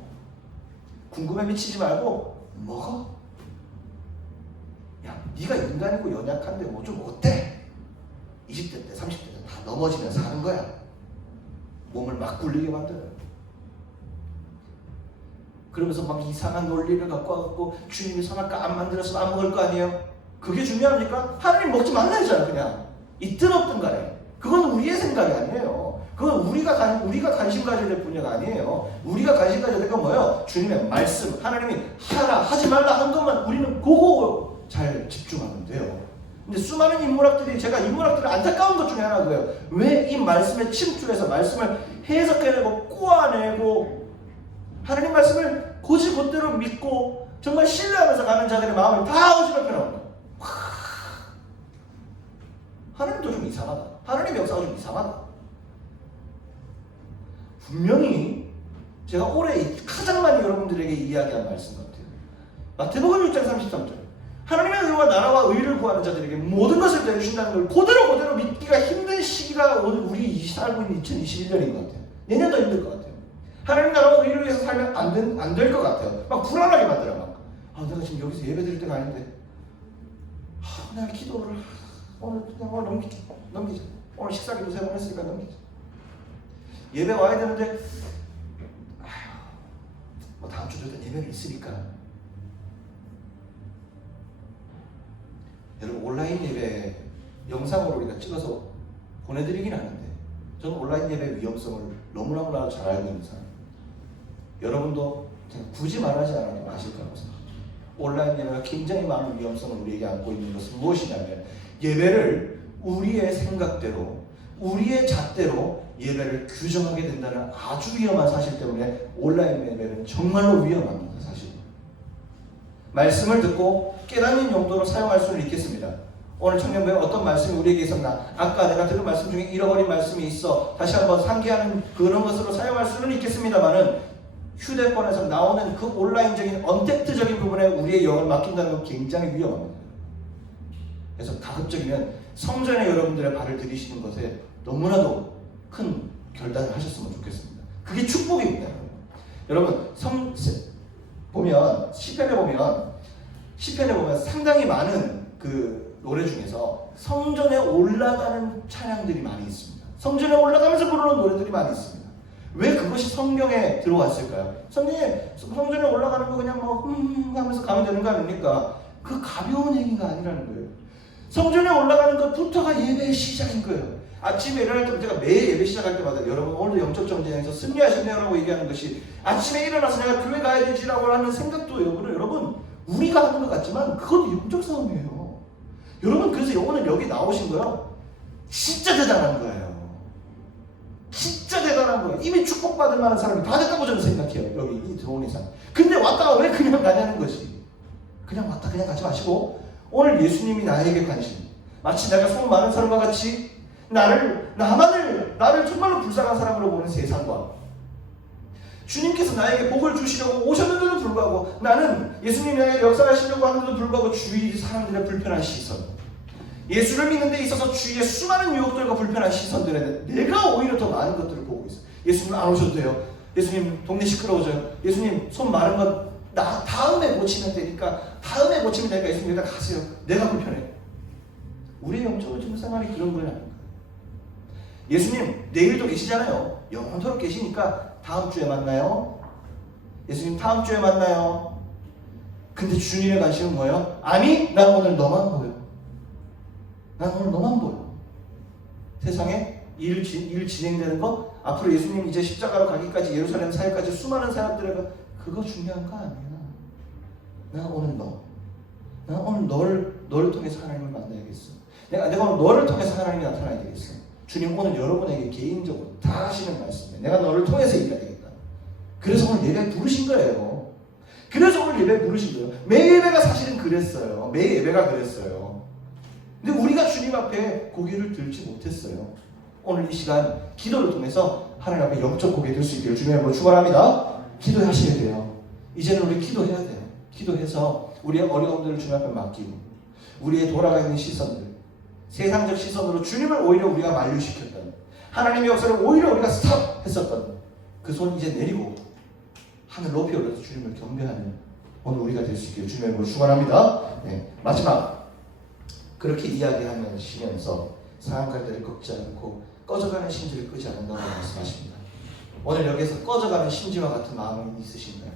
궁금해 미치지 말고 먹어. 야, 네가 인간이고 연약한데 뭐 좀 어때? 20대 때, 30대 때 다 넘어지면서 하는 거야. 몸을 막 굴리게 만들어요. 그러면서 막 이상한 논리를 갖고 와갖고 주님이 선악과 안 만들어서 안 먹을 거 아니에요? 그게 중요합니까? 하나님 먹지 말라 했잖아. 그냥 있든 없든 간에 그건 우리의 생각이 아니에요. 그건 우리가 관심 가져야 될 분야가 아니에요. 우리가 관심 가져야 될 건 뭐예요? 주님의 말씀, 하나님이 하라 하지 말라 한 것만 우리는 그거 잘 집중하면 돼요. 근데 수많은 인문학들이, 제가 인문학들의 안타까운 것 중에 하나가 그래요. 왜 이 말씀에 침투해서 말씀을 해석해내고 꼬아내고 하나님 말씀을 곧이곧대로 믿고 정말 신뢰하면서 가는 자들의 마음을 다 어지럽혀 나온다. 하나님도 좀 이상하다. 하나님의 역사가 좀 이상하다. 분명히 제가 올해 가장 많이 여러분들에게 이야기한 말씀 같아요. 마태복음 6장 33절. 하나님의 의와 나라와 의를 구하는 자들에게 모든 것을 내주신다는 걸 그대로 믿기가 힘든 시기가 우리 살고 있는 2021년인 것 같아요. 내년도 힘들 것 같아요. 하나님 나라와 의를 위해서 살면 안 될 것 같아요. 막 불안하게 만들어 막. 내가 지금 여기서 예배 드릴 때가 아닌데. 내가 기도를 오늘 넘기자. 오늘 식사기도 3번 했으니까 넘기자. 예배 와야 되는데 뭐 다음 주도 일단 예배가 있으니까. 여러분 온라인 예배 영상으로 우리가 찍어서 보내드리긴 하는데 저는 온라인 예배의 위험성을 너무나 잘 알고 있는 사람입니다. 여러분도 굳이 말하지 않아도 아실 거라고 생각합니다. 온라인 예배가 굉장히 많은 위험성을 우리에게 안고 있는 것은 무엇이냐면 예배를 우리의 생각대로 우리의 잣대로 예배를 규정하게 된다는 아주 위험한 사실 때문에 온라인 예배는 정말로 위험합니다. 사실 말씀을 듣고 깨닫는 용도로 사용할 수는 있겠습니다. 오늘 청년부에 어떤 말씀이 우리에게 있었나? 아까 내가 들은 말씀 중에 잃어버린 말씀이 있어 다시 한번 상기하는 그런 것으로 사용할 수는 있겠습니다만은 휴대폰에서 나오는 그 온라인적인 언택트적인 부분에 우리의 영을 맡긴다는 건 굉장히 위험합니다. 그래서 가급적이면 성전에 여러분들의 발을 들이시는 것에 너무나도 큰 결단을 하셨으면 좋겠습니다. 그게 축복입니다. 여러분 보면 시편에 보면 상당히 많은 그 노래 중에서 성전에 올라가는 찬양들이 많이 있습니다. 성전에 올라가면서 부르는 노래들이 많이 있습니다. 왜 그것이 성경에 들어왔을까요? 성전에 올라가는 거 그냥 하면서 가면 되는 거 아닙니까? 그 가벼운 행위가 아니라는 거예요. 성전에 올라가는 것부터가 예배의 시작인 거예요. 아침에 일어날 때 제가 매일 예배 시작할 때마다 여러분 오늘도 영적 정진에서 승리하셨네요라고 얘기하는 것이 아침에 일어나서 내가 교회 가야 되지라고 하는 생각도 여러분 우리가 하는 것 같지만 그것도 영적 싸움이에요. 여러분 그래서 오늘 여기 나오신 거요 진짜 대단한 거예요. 진짜 대단한 거예요. 이미 축복받을 만한 사람이 다 됐다고 저는 생각해요. 여기 이 들어온 이상. 근데 왔다가 왜 그냥 가냐는 것이. 그냥 왔다 그냥 가지 마시고 오늘 예수님이 나에게 관심. 마치 내가 소문 많은 사람과 같이 나를 정말로 불쌍한 사람으로 보는 세상과 주님께서 나에게 복을 주시려고 오셨는데도 불구하고 나는 예수님이 나에게 역사하시려고 하는데도 불구하고 주위 사람들의 불편한 시선, 예수를 믿는 데 있어서 주위의 수많은 유혹들과 불편한 시선들에 내가 오히려 더 많은 것들을 보고 있어요. 예수님 안 오셔도 돼요. 예수님 동네 시끄러워져요. 예수님 손 마른 건 다음에 고치면 되니까 예수님 여기다 가세요. 내가 불편해. 우리의 영적으로 지금 생활이 그런 건 아닌가. 예수님 내일도 계시잖아요. 영원토록 계시니까 다음 주에 만나요. 예수님 다음 주에 만나요. 근데 주님의 관심은 뭐예요? 아니 난 오늘 너만 보여. 난 오늘 너만 보여. 세상에 일 진행되는 거 앞으로 예수님 이제 십자가로 가기까지 예루살렘 사역까지 수많은 사람들에게 그거 중요한 거 아니야. 난 오늘 난 오늘 너를 통해서 하나님을 만나야겠어. 내가 오늘 너를 통해서 하나님이 나타나야 되겠어. 주님 오늘 여러분에게 개인적으로 다 하시는 말씀이에요. 내가 너를 통해서 일해야 되겠다. 그래서 오늘 예배 부르신 거예요. 매 예배가 사실은 그랬어요. 매 예배가 그랬어요. 근데 우리가 주님 앞에 고개를 들지 못했어요. 오늘 이 시간 기도를 통해서 하나님 앞에 영적 고개 들 수 있기를 주님의 축원합니다. 기도하셔야 돼요. 이제는 우리 기도해야 돼요. 기도해서 우리의 어려움들을 주님 앞에 맡기고 우리의 돌아가 있는 시선들 세상적 시선으로 주님을 오히려 우리가 만류시켰던 하나님의 역사를 오히려 우리가 스탑했었던 그 손 이제 내리고 하늘 높이 올려서 주님을 경배하는 오늘 우리가 될 수 있기를 주님의 이름으로 축원합니다. 네, 마지막 그렇게 이야기하시면서 상한 때를 꺾지 않고 꺼져가는 심지를 끄지 않는다고 말씀하십니다. 오늘 여기서 꺼져가는 심지와 같은 마음이 있으신가요?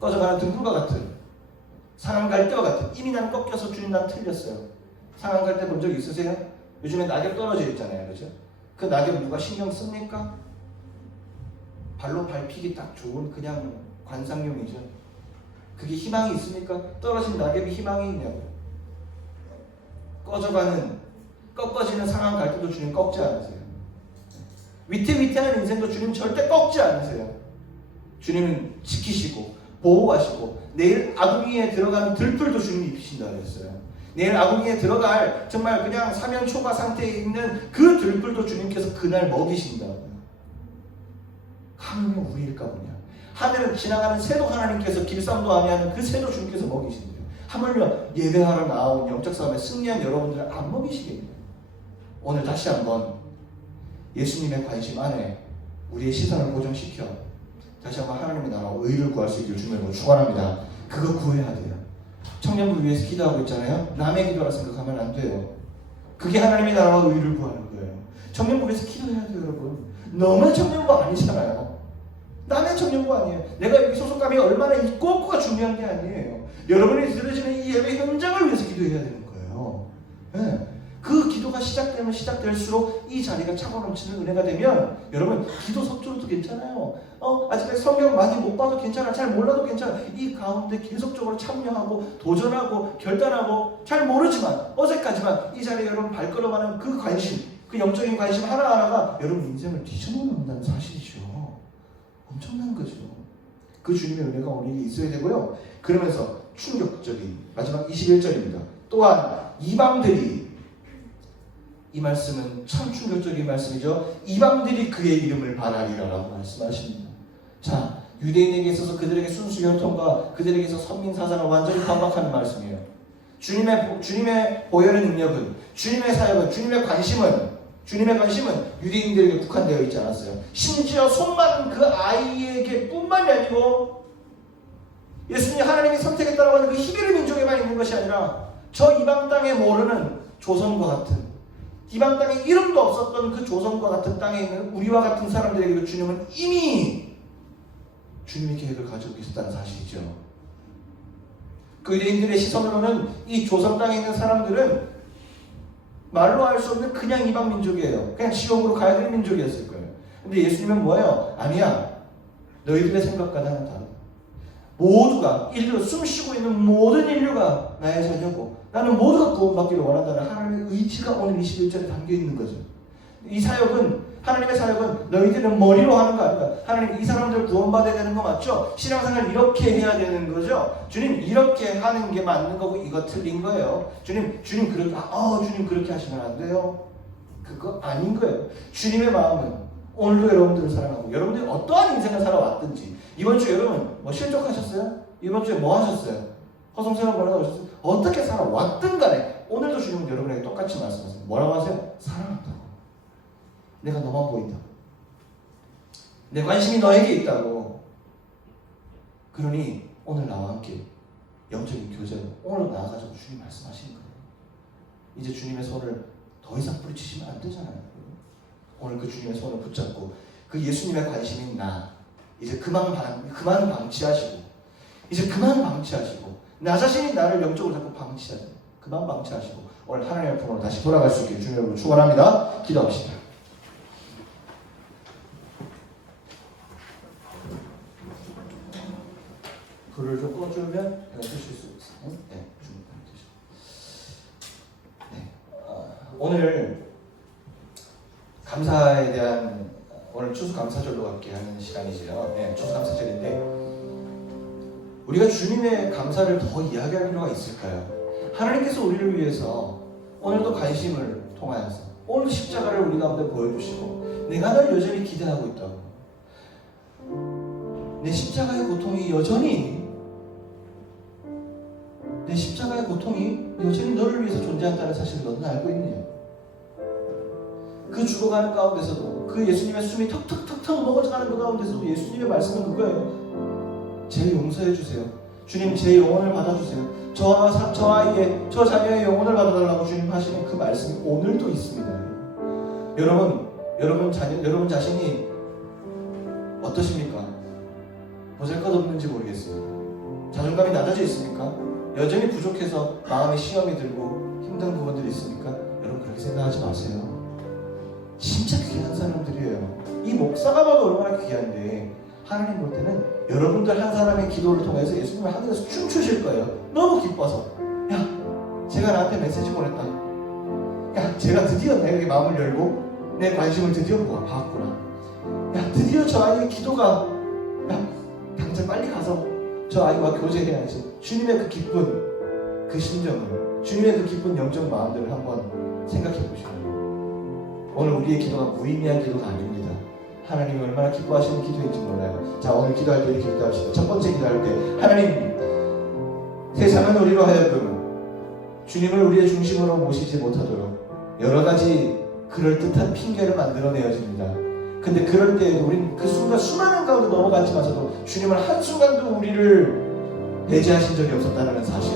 꺼져가는 등불과 같은 상한 갈대와 같은 이미 나는 꺾여서 주님 난 틀렸어요. 상한 갈대 본 적 있으세요? 요즘에 낙엽 떨어져 있잖아요. 그렇죠? 그 낙엽 누가 신경 씁니까? 발로 밟히기 딱 좋은 그냥 관상용이죠. 그게 희망이 있습니까? 떨어진 낙엽이 희망이 있냐고요. 꺼져가는, 꺾어지는 상황 갈 때도 주님 꺾지 않으세요. 위태위태한 인생도 주님 절대 꺾지 않으세요. 주님은 지키시고 보호하시고 내일 아궁이에 들어가는 들풀도 주님이 입히신다 그랬어요. 내일 아궁이에 들어갈 정말 그냥 사면초가 상태에 있는 그 들풀도 주님께서 그날 먹이신다고요. 하물며 우리일까 보냐. 하늘은 지나가는 새도 하나님께서 길쌈도 아니하는 그 새도 주님께서 먹이신대요. 하물며 예배하러 나온 영적 싸움에 승리한 여러분들을 안 먹이시겠네요. 오늘 다시 한번 예수님의 관심 안에 우리의 시선을 고정시켜 다시 한번 하나님의 나라와 의를 구할 수 있기를 주님으로 축원합니다. 그거 구해야 돼요. 청년부를 위해서 기도하고 있잖아요. 남의 기도라 생각하면 안 돼요. 그게 하나님의 나라와 의를 구하는 거예요. 청년부를 위해서 기도해야 돼요, 여러분. 너무 청년부 아니잖아요. 남의 청년부 아니에요. 내가 여기 소속감이 얼마나 있고 없고가 중요한 게 아니에요. 여러분이 들으시는 이 예배 현장을 위해서 기도해야 되는 거예요. 네. 그 기도가 시작되면 시작될수록 이 자리가 차고 넘치는 은혜가 되면 여러분 기도 속조로도 괜찮아요. 아직까지 성경 많이 못 봐도 괜찮아. 잘 몰라도 괜찮아. 이 가운데 계속적으로 참여하고 도전하고 결단하고 잘 모르지만 어색하지만 이 자리에 여러분 발걸음하는 그 관심, 그 영적인 관심 하나하나가 여러분 인생을 뒤집어놓는다는 사실이죠. 엄청난 거죠. 그 주님의 은혜가 오늘 있어야 되고요. 그러면서 충격적인 마지막 21절입니다. 또한 이방들이, 이 말씀은 참 충격적인 말씀이죠. 이방들이 그의 이름을 바라리라라고 말씀하십니다. 자, 유대인에게 있어서 그들에게 순수 혈통과 그들에게서 선민 사상을 완전히 반박하는 말씀이에요. 주님의 보혈의 능력은, 주님의 사역은, 주님의 관심은 유대인들에게 국한되어 있지 않았어요. 심지어 손 많은 그 아이에게 뿐만이 아니고 예수님이 하나님이 선택했다고 하는 그 히브리 민족에만 있는 것이 아니라 저 이방 땅에 모르는 조선과 같은, 이방 땅에 이름도 없었던 그 조선과 같은 땅에 있는 우리와 같은 사람들에게도 주님은 이미 주님의 계획을 가지고 계셨다는 사실이죠. 그 유대인들의 시선으로는 이 조선 땅에 있는 사람들은 말로 할 수 없는 그냥 이방 민족이에요. 그냥 지옥으로 가야 되는 민족이었을 거예요. 근데 예수님은 뭐예요? 아니야. 너희들의 생각과는 다르다. 모두가, 인류, 숨쉬고 있는 모든 인류가 나의 자녀고 나는 모두가 구원받기를 원한다는 하나님의 의지가 오늘 21절에 담겨 있는 거죠. 이 사역은, 하나님의 사역은 너희들은 머리로 하는 거 아니다. 하나님 이 사람들 구원받아야 되는 거 맞죠? 신앙생활 이렇게 해야 되는 거죠? 주님 이렇게 하는 게 맞는 거고 이거 틀린 거예요. 주님 그렇게 하시면 안 돼요. 그거 아닌 거예요. 주님의 마음은 오늘도 여러분들을 사랑하고 여러분들이 어떠한 인생을 살아왔든지 이번 주에 여러분 뭐 실족하셨어요? 이번 주에 뭐 하셨어요? 허송세월 보내다 오셨어요? 어떻게 살아왔든 간에 오늘도 주님은 여러분에게 똑같이 말씀하세요. 뭐라고 하세요? 사랑한다고. 내가 너만 보인다. 내 관심이 너에게 있다고. 그러니 오늘 나와 함께 영적인 교제로 오늘 나아가자고 주님 말씀하시는 거예요. 이제 주님의 손을 더 이상 뿌리치시면 안 되잖아요. 오늘 그 주님의 손을 붙잡고 그 예수님의 관심인 나 이제 그만 방치하시고 나 자신이 나를 영적으로 자꾸 방치하죠. 그만 방치하시고 오늘 하나님의 품으로 다시 돌아갈 수 있기를 주님으로 축원합니다. 기도합시다. 불을 좀 꺼주면 제가 드실 수 있어요. 네, 주님 드시고. 네, 오늘 감사에 대한 오늘 추수감사절로 함께 하는 시간이지요. 네, 추수감사절인데 우리가 주님의 감사를 더 이야기할 필요가 있을까요? 하나님께서 우리를 위해서 오늘도 관심을 통하여서 오늘 십자가를 우리 가운데 보여주시고 내가 널 여전히 기대하고 있다고. 내 십자가의 고통이 여전히 너를 위해서 존재한다는 사실을 너는 알고 있느냐? 그 죽어가는 가운데서도 그 예수님의 숨이 턱턱턱턱 먹어가는 그 가운데서도 예수님의 말씀은 그거예요. 제 용서해 주세요. 주님 제 영혼을 받아주세요. 저 아이의, 저 자녀의 영혼을 받아달라고 주님 하시는 그 말씀이 오늘도 있습니다. 여러분 자신이 어떠십니까? 보잘것없는지 모르겠습니다. 자존감이 낮아져 있습니까? 여전히 부족해서 마음에 시험이 들고 힘든 부분들이 있습니까? 여러분 그렇게 생각하지 마세요. 진짜 귀한 사람들이에요. 이 목사가 봐도 얼마나 귀한데 하나님 볼 때는 여러분들 한 사람의 기도를 통해서 예수님을 하늘에서 춤추실 거예요. 너무 기뻐서. 야, 제가 나한테 메시지 보냈다. 야, 제가 드디어 내게 마음을 열고 내 관심을 드디어 받았구나. 야, 드디어 저 아이의 기도가, 야, 당장 빨리 가서 저 아이와 교제해야지. 주님의 그 기쁜 그 심정을, 주님의 그 기쁜 영적 마음들을 한번 생각해 보시면 오늘 우리의 기도가 무의미한 기도가 아닙니다. 하나님이 얼마나 기뻐하시는 기도인지 몰라요. 자, 오늘 기도할 때 이렇게 기도합시다. 첫 번째 기도할 때 하나님, 세상은 우리로 하여금 주님을 우리의 중심으로 모시지 못하도록 여러 가지 그럴듯한 핑계를 만들어내어집니다. 근데 그럴 때 우리는 그 순간 수많은 가운데 넘어갔지만서도 주님은 한순간도 우리를 배제하신 적이 없었다는 사실,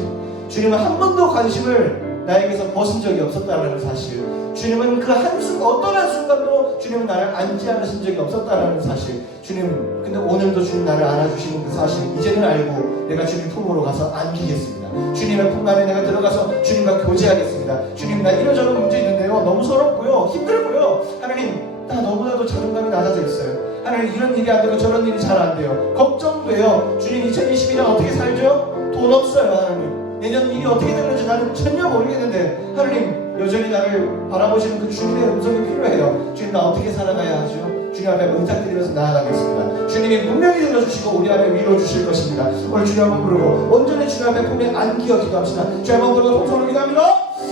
주님은 한 번도 관심을 나에게서 벗은 적이 없었다는 사실, 주님은 그 한순간, 어떤 한순간도 주님은 나를 안지 않으신 적이 없었다는 사실, 주님, 근데 오늘도 주님 나를 안아주시는 그 사실 이제는 알고 내가 주님 품으로 가서 안기겠습니다. 주님의 품 안에 내가 들어가서 주님과 교제하겠습니다. 주님, 나 이러저런 문제 있는데요, 너무 서럽고요, 힘들고요, 하나님 나 너무나도 자존감이 낮아져 있어요. 하나님, 이런 일이 안 되고 저런 일이 잘 안 돼요. 걱정돼요. 주님, 2022년 어떻게 살죠? 돈 없어요. 하나님, 내년 일이 어떻게 되는지 나는 전혀 모르겠는데 하나님, 여전히 나를 바라보시는 그 주님의 음성이 필요해요. 주님, 나 어떻게 살아가야 하죠? 주님 앞에 의탁드리면서 나아가겠습니다. 주님이 분명히 들어주시고 우리 앞에 위로 주실 것입니다. 오늘 주님 한번 부르고 온전히 주님 앞에 품에 안기어 기도합시다. 주님 한번 부르고 통성으로 기도합니다.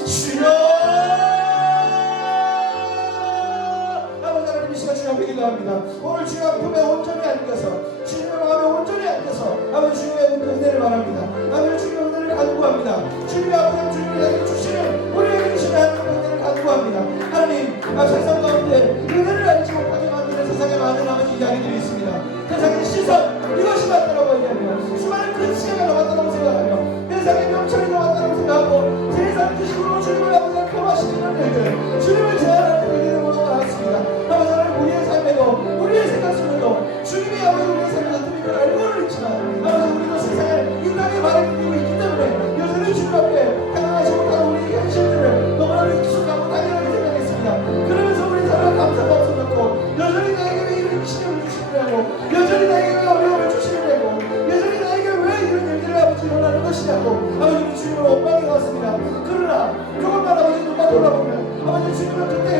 주여! 아버지 하나님, 이 시간 주님 앞에 기도합니다. 오늘 주님 앞에 품에 온전히 안겨서 주님의 마음에 온전히 안겨서 아버지 주님의 은혜를 바랍니다. 아버지 주님의 은혜를 간구합니다. 주님의 앞에 주님이 내게 주시는 우리에게 주시는 하나님의 은혜를 간구합니다. 하나님, 세상 가운데 은혜를 알지 못하게 만드는 세상에 많은 아버지 이야기들이 있습니다. 세상의 시선, 이것이 맞다라고 얘기하며 수많은 근시가 맞다라고 생각하며 세상의 명철이 맞다라고 생각하고 세상 지식으로 주님을 아버지가 폄하시키는 일들, 주님을 제한하는 일들을 보고 알았습니다. 아버지 하나님, 우리의 삶에도 우리의 생각 속에도 주님이 아버지 우리의 삶에 나타나는 알고는 있지만 아버지 우리도 세상에 이 땅에 말을 듣고 있기 때문에 여전히 주님 앞에 당연하지 못하는 우리의 현실들을 너무나도 익숙하고 당연하게 생각했습니다. 그러면서 우리 사람 감사가 없어졌고 여전히 나에게 왜 이런 시련을 주시느냐고, 여전히 나에게 왜 어려움을 주시느냐고, 여전히 나에게 왜 이런 일들이 아버지 일어나는 것이냐고 아버지 주님을 원망해 왔습니다. 그러나 조금만 아버지 눈만 돌아보면 아버지 주님은 그때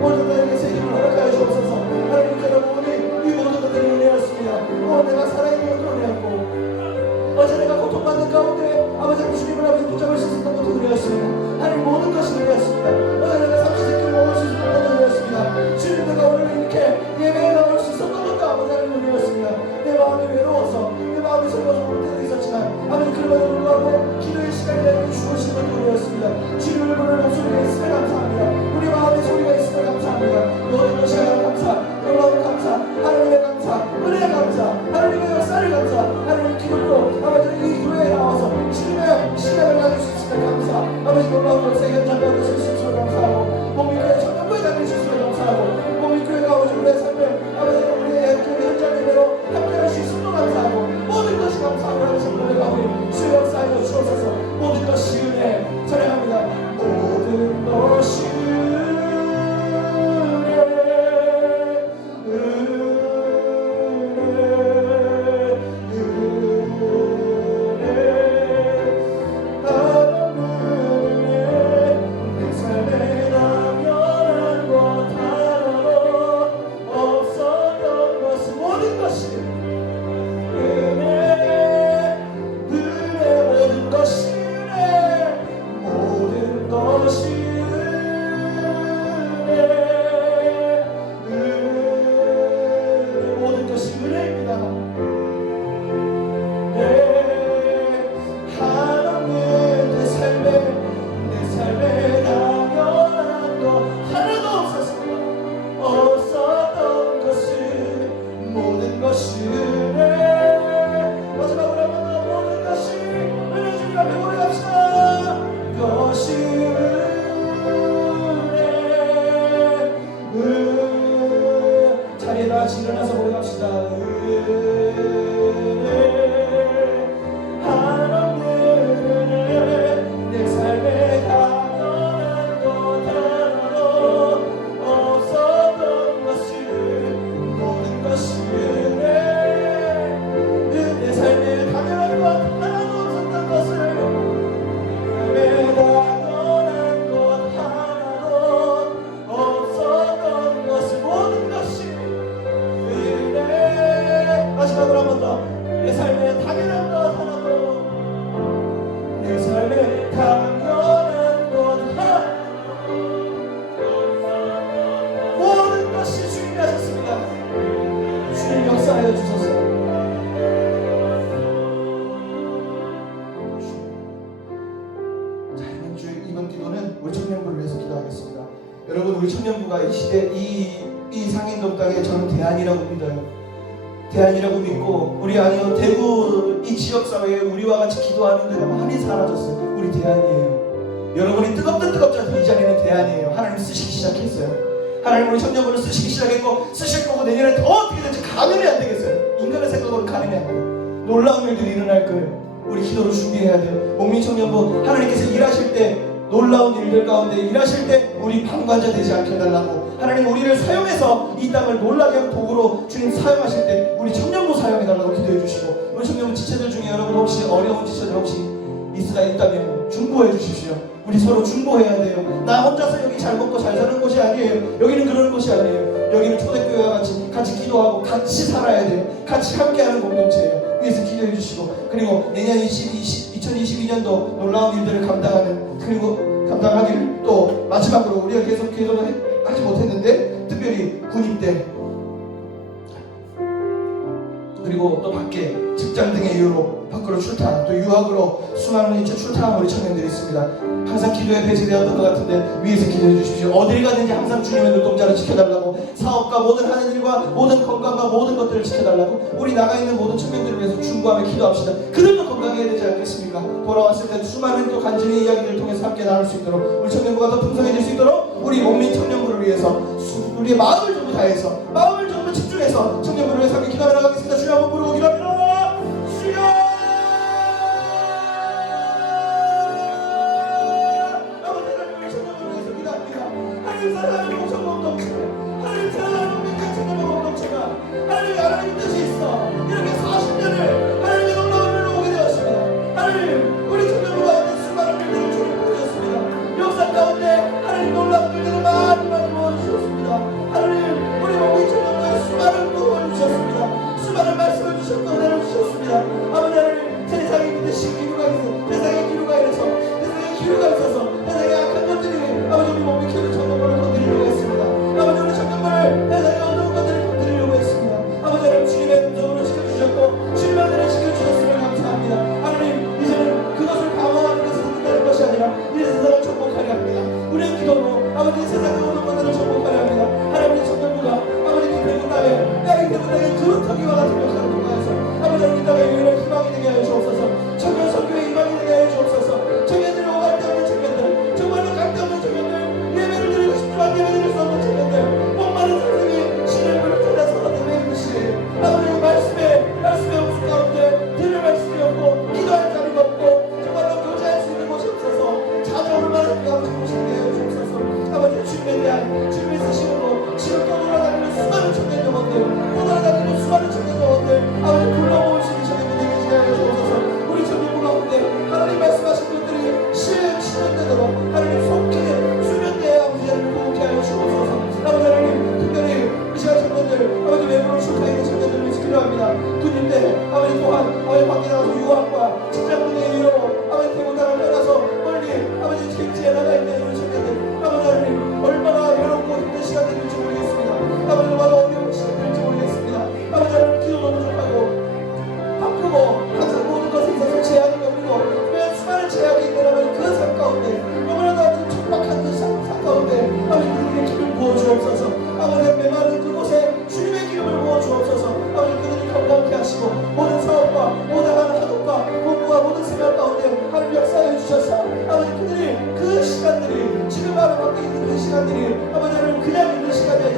모든 나에게 세임을 허락하여 주옵소서. 하나님 여러분이 이 모든 것들이 은혜였습니다. 내가 살아있는 것도 은혜였고 어제 내가 고통받는 가운데 아버지 주님을 아버지 붙잡을 수 있었던 것도 은혜였습니다. 하나님 모든 것이 은혜였습니다. 어제 내가 삼시세끼를 먹을 수 있었던 것도 은혜였습니다. 주님 내가 오늘 이렇게 예배에 나올 수 있었던 것도 아버지 하나님 은혜였습니다. 내 마음이 외로워서 내 마음이 슬퍼서 울 때도 있었지만 아버지 그럼에도 불구하고 기도의 시간이 나에게 주어진 것도 은혜였습니다. 주님을 부르는 목소리가 있음에 감사합니다. 우리 마음의 소리가 있음에 감사합니다. 모든 것이 하나님 감사, 놀라운 감사, 하나님의 감사, 은혜의 감사, 하나님의 역사를 감사, 하나님의 기도로 아버지 이 교회에 나와서 주님의 시간을 가질 수 있음에 감사, 아버지 놀라운 역사의 현장을 얻으실 수 있음에 감사하고 몸이교회 천년부에 다닐 수 있음에 감사하고 몸이교회가 아버지 우리의 삶을 아버지 우리의 현장 예배로 함께할 수 있음에 감사하고 모든 것이 감사하고 하나님 고백하오니 주의 역사하여 주옵소서. 모든 것이 은혜 찬양합니다. 모든 것이 일어나서 고백합시다. 하나님 내 삶에 당연한 것 하나도 없었던 것을 모든 것이 내 삶에 당연한 것 하나도 없었던 것을 삶에 당연한 것 하나도 없었던 것을 모든 것이 마지막으로 한 번 더. 내 삶에 당연한 것 하나도 내 삶에 당연한 것 하나도 모든 것이 주님이 하셨습니다. 주님 역사하여 주소서. 자, 이번 기도는 우리 청년부를 위해서 기도하겠습니다. 여러분 우리 청년부가 이 시대 이 상인동 땅에 저는 대안이라고 믿어요. 대안이라고 믿고 우리 아니요 대구 이 지역사회에 우리와 같이 기도하는 데가 많이 사라졌어요. 우리 대안이에요. 여러분이 뜨겁든 뜨겁지 않든 이 자리는 대안이에요. 하나님 쓰시기 시작했어요. 하나님 우리 청년부를 쓰시기 시작했고 쓰실 거고 내년에 더 어떻게든지 가늠이 안 되겠어요. 인간의 생각으로 가늠이 안 돼요. 놀라운 일들이 일어날 거예요. 우리 기도로 준비해야 돼요. 목민 청년부 하나님께서 일하실 때 놀라운 일들 가운데 일하실 때 우리 방관자 되지 않게 해달라고 하나님 우리를 사용해서 이 땅을 놀라게 한 도구로 주님 사용하실 때 우리 청년부 사용해달라고 기도해 주시고 우리 청년부 지체들 중에 여러분 혹시 어려운 지체들 혹시 있으다 있다면 중보해 주십시오. 우리 서로 중보해야 돼요. 나 혼자서 여기 잘 먹고 잘 사는 곳이 아니에요. 여기는 그런 곳이 아니에요. 여기는 초대교회와 같이 기도하고 같이 살아야 돼요. 같이 함께하는 공동체예요. 위에서 기도해 주시고 그리고 내년 2022년도 놀라운 일들을 감당하기를 또 마지막으로 우리가 계속 기도를 하지 못했는데 특별히 군입대 그리고 또 밖에 직장 등의 이유로 밖으로 출타 또 유학으로 수많은 인체 출타한 우리 청년들이 있습니다. 항상 기도에 배제되었던 것 같은데 위에서 기도해 주십시오. 어딜 가든지 항상 주님의 눈동자를 지켜달라고 사업과 모든 하는 일과 모든 건강과 모든 것들을 지켜달라고 우리 나가 있는 모든 청년들을 위해서 중보하며 기도합시다. 그들도 건강해야 되지 않겠습니까? 돌아왔을 때 수많은 또 간증의 이야기를 통해서 함께 나눌 수 있도록 우리 청년부가 더 풍성해질 수 있도록 우리 목민 청년부를 위해서 우리의 마음을 전부 다해서 마음을 전부 집중해서 청년부를 위해서 함께 기도하며 나가겠습니다. 주여 한번 부르고 기도합니다. 주여 하나님 사랑하는 공천 공동체 하나님 사랑하는 민간 청년부 공동체가 하나님 뜻이 있어 이렇게 40년을 하나님의 놀라운 일을 오게 되었습니다. 하나님 우리 청년부가 하는 수많은 일들을 주님 보여주셨습니다. 역사 가운데 하나님 놀라운 일들을 많이 모아주셨습니다.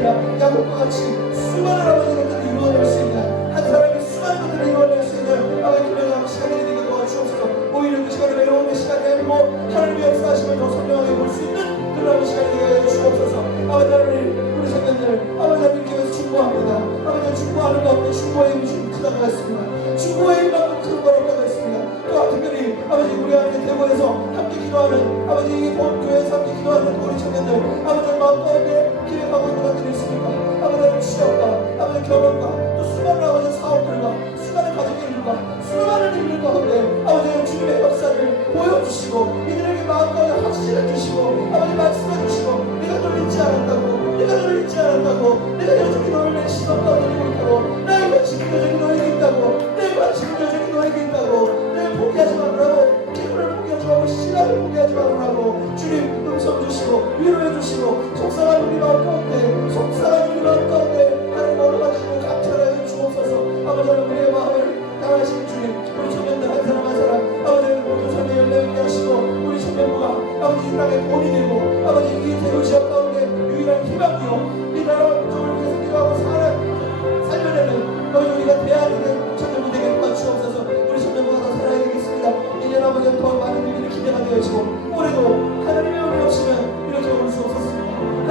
아니라 야곱과 같이 수많은 아버지 것들을 이루어낼 수 있는, 한 사람이 수많은 것들을 이루어낼 수 있는 아버지 그런 시간이 되게 도와주옵소서. 오히려 그 시간이 외로운 시간이 아니고 하나님의 역사하심을 더 선명하게 볼 수 있는 그런 시간이 되게 주옵소서. 아버지 하나님, 우리 성도들 아버지 하나님 교회에서 충고합니다. 아버지 충고하는 가운데 충고의 힘이 좀 크다고 했습니다. 충고의 힘만큼 큰 거라고 했습니다. 또 특별히 아버지 우리 하나님 대구에서 함께 기도하는 아버지 이 교회에서 함께 기도하는 우리 청년들 아버지 마음 가운데 기획하고 있는 것들이 있습니까? 아버지 하나님 취업과 아버지 결혼과 또 수많은 아버지 사업들과 수많은 가정의 일과 수많은 일들 가운데 아버지 주님의 역사를 보여주시고 이들에게 마음 가운데 확신을 주시고 아버지 말씀해 주시고 내가 너를 잊지 않았다고, 내가 너를 잊지 않았다고, 내가 여전히 너를 내 시선 가운데 두고 있다고, 나의 관심이 여전히 너에게 있다고, 내 관심이 여전히 너에게 있다고, 내 포기하지 말라고, 기도를 포기하지 말고 신앙을 포기하지 말라고 주님 음성 주시고 위로해 주시고 속상한 우리 마음 가운데, 속상한 우리 마음 가운데 하나님 어루만지고 감찰하여 주옵소서. 아버지 하나님 우리의 마음을 향하신 주님, 우리 청년들 한 사람 한 사람 아버지 모든 삶의 열매를 하시고 우리 청년부가 아버지 이 땅의 본이 되고 아버지 이 대구 지역 가운데 유일한 희망이요 이 나라 민족을 위해서 기도하고 살려내는 아버지 우리가 대안하는 청년부 되게 도와주옵소서. 우리 청년부가 더 살아야 되겠습니다. 이년 아버지 더 많은 일들이 기대가 되어지고 올해도 하나님의 은혜 없이는 이렇게 올 수 없었습니다.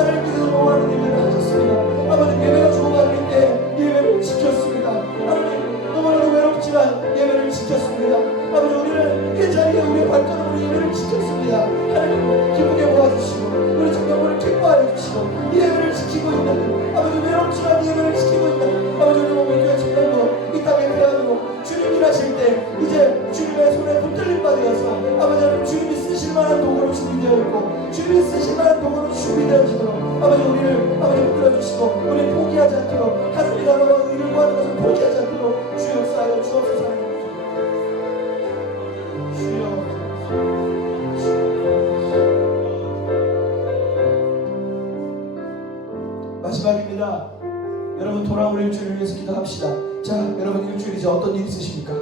하나님께서 너무 많은 일들을 하셨습니다. 아버지 예배가 죽어가는 때 예배를 지켰습니다. 하나님 너무나도 외롭지만 예배를 지켰습니다. 아버지 우리는 이 자리에 우리의 발걸음으로 예배를 지켰습니다. 하나님 기쁘게 모아주시고 우리 청년부를 기뻐하여 주시고 예배를 지키고 있는 아버지 외롭지만 예배를 지키고 있는 아버지 우리 몸의 교회 청년부 이 땅의 대안으로 주님 일하실 때 이제 주님의 손에 붙들림 받으어서 아버지 하나님 주님이 쓰실 만한 도구로 준비되어 있고 주님이 쓰실 만한 도구로 준비되어지도록 아버지 우리를 아버지 붙들어 주시고 우리 포기하지 않도록 하늘이 나라와 의를 구하는 것을 포기하지 않도록 주 역사하여 주옵소서. 주여 마지막입니다. 여러분 돌아올 일주일을 위해서 기도합시다. 자 여러분 일주일 이제 어떤 일 있으십니까?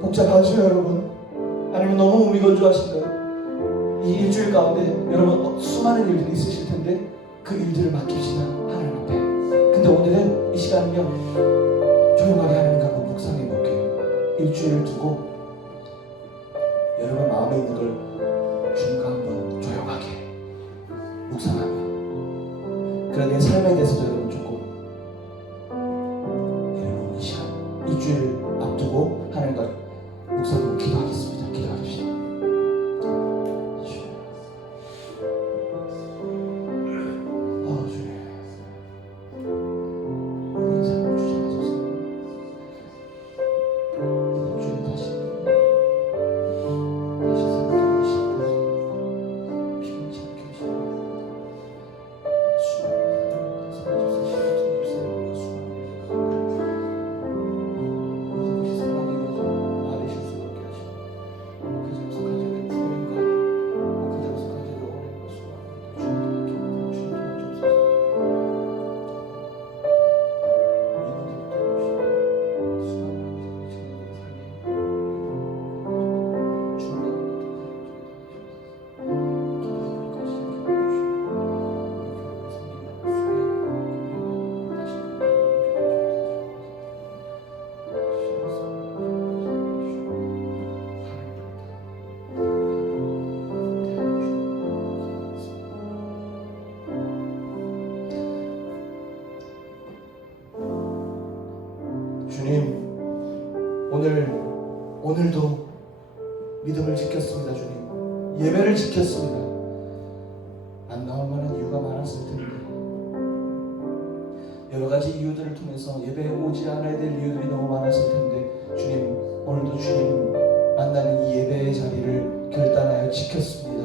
복잡하죠 여러분? 아니면 너무 몸이 건조하신가요? 이 일주일 가운데 여러분 수많은 일들이 있으실 텐데 그 일들을 맡깁시다 하나님 앞에. 근데 오늘은 이 시간은요 조용하게 하나님 가고 묵상해 볼게요. 일주일을 두고 여러분 마음에 있는 걸 주님과 한번 조용하게 묵상하며 그런 내 삶에 대해서도 여러분 조금 여러분 이 시간 일주일 앞두고 하나님과 묵상으로 기도하겠습니다. 기도하십시다. 주님 우리의 삶을 주셔서 주님 다시 생각해 보시고 피곤치 않게 하시고 주님 오늘도 믿음을 지켰습니다. 주님 예배를 지켰습니다. 안 나올 만한 이유가 많았을 텐데 여러 가지 이유들을 통해서 예배에 오지 않아야 될 이유들이 너무 많았을 텐데 주님 오늘도 주님 만나는 이 예배의 자리를 결단하여 지켰습니다.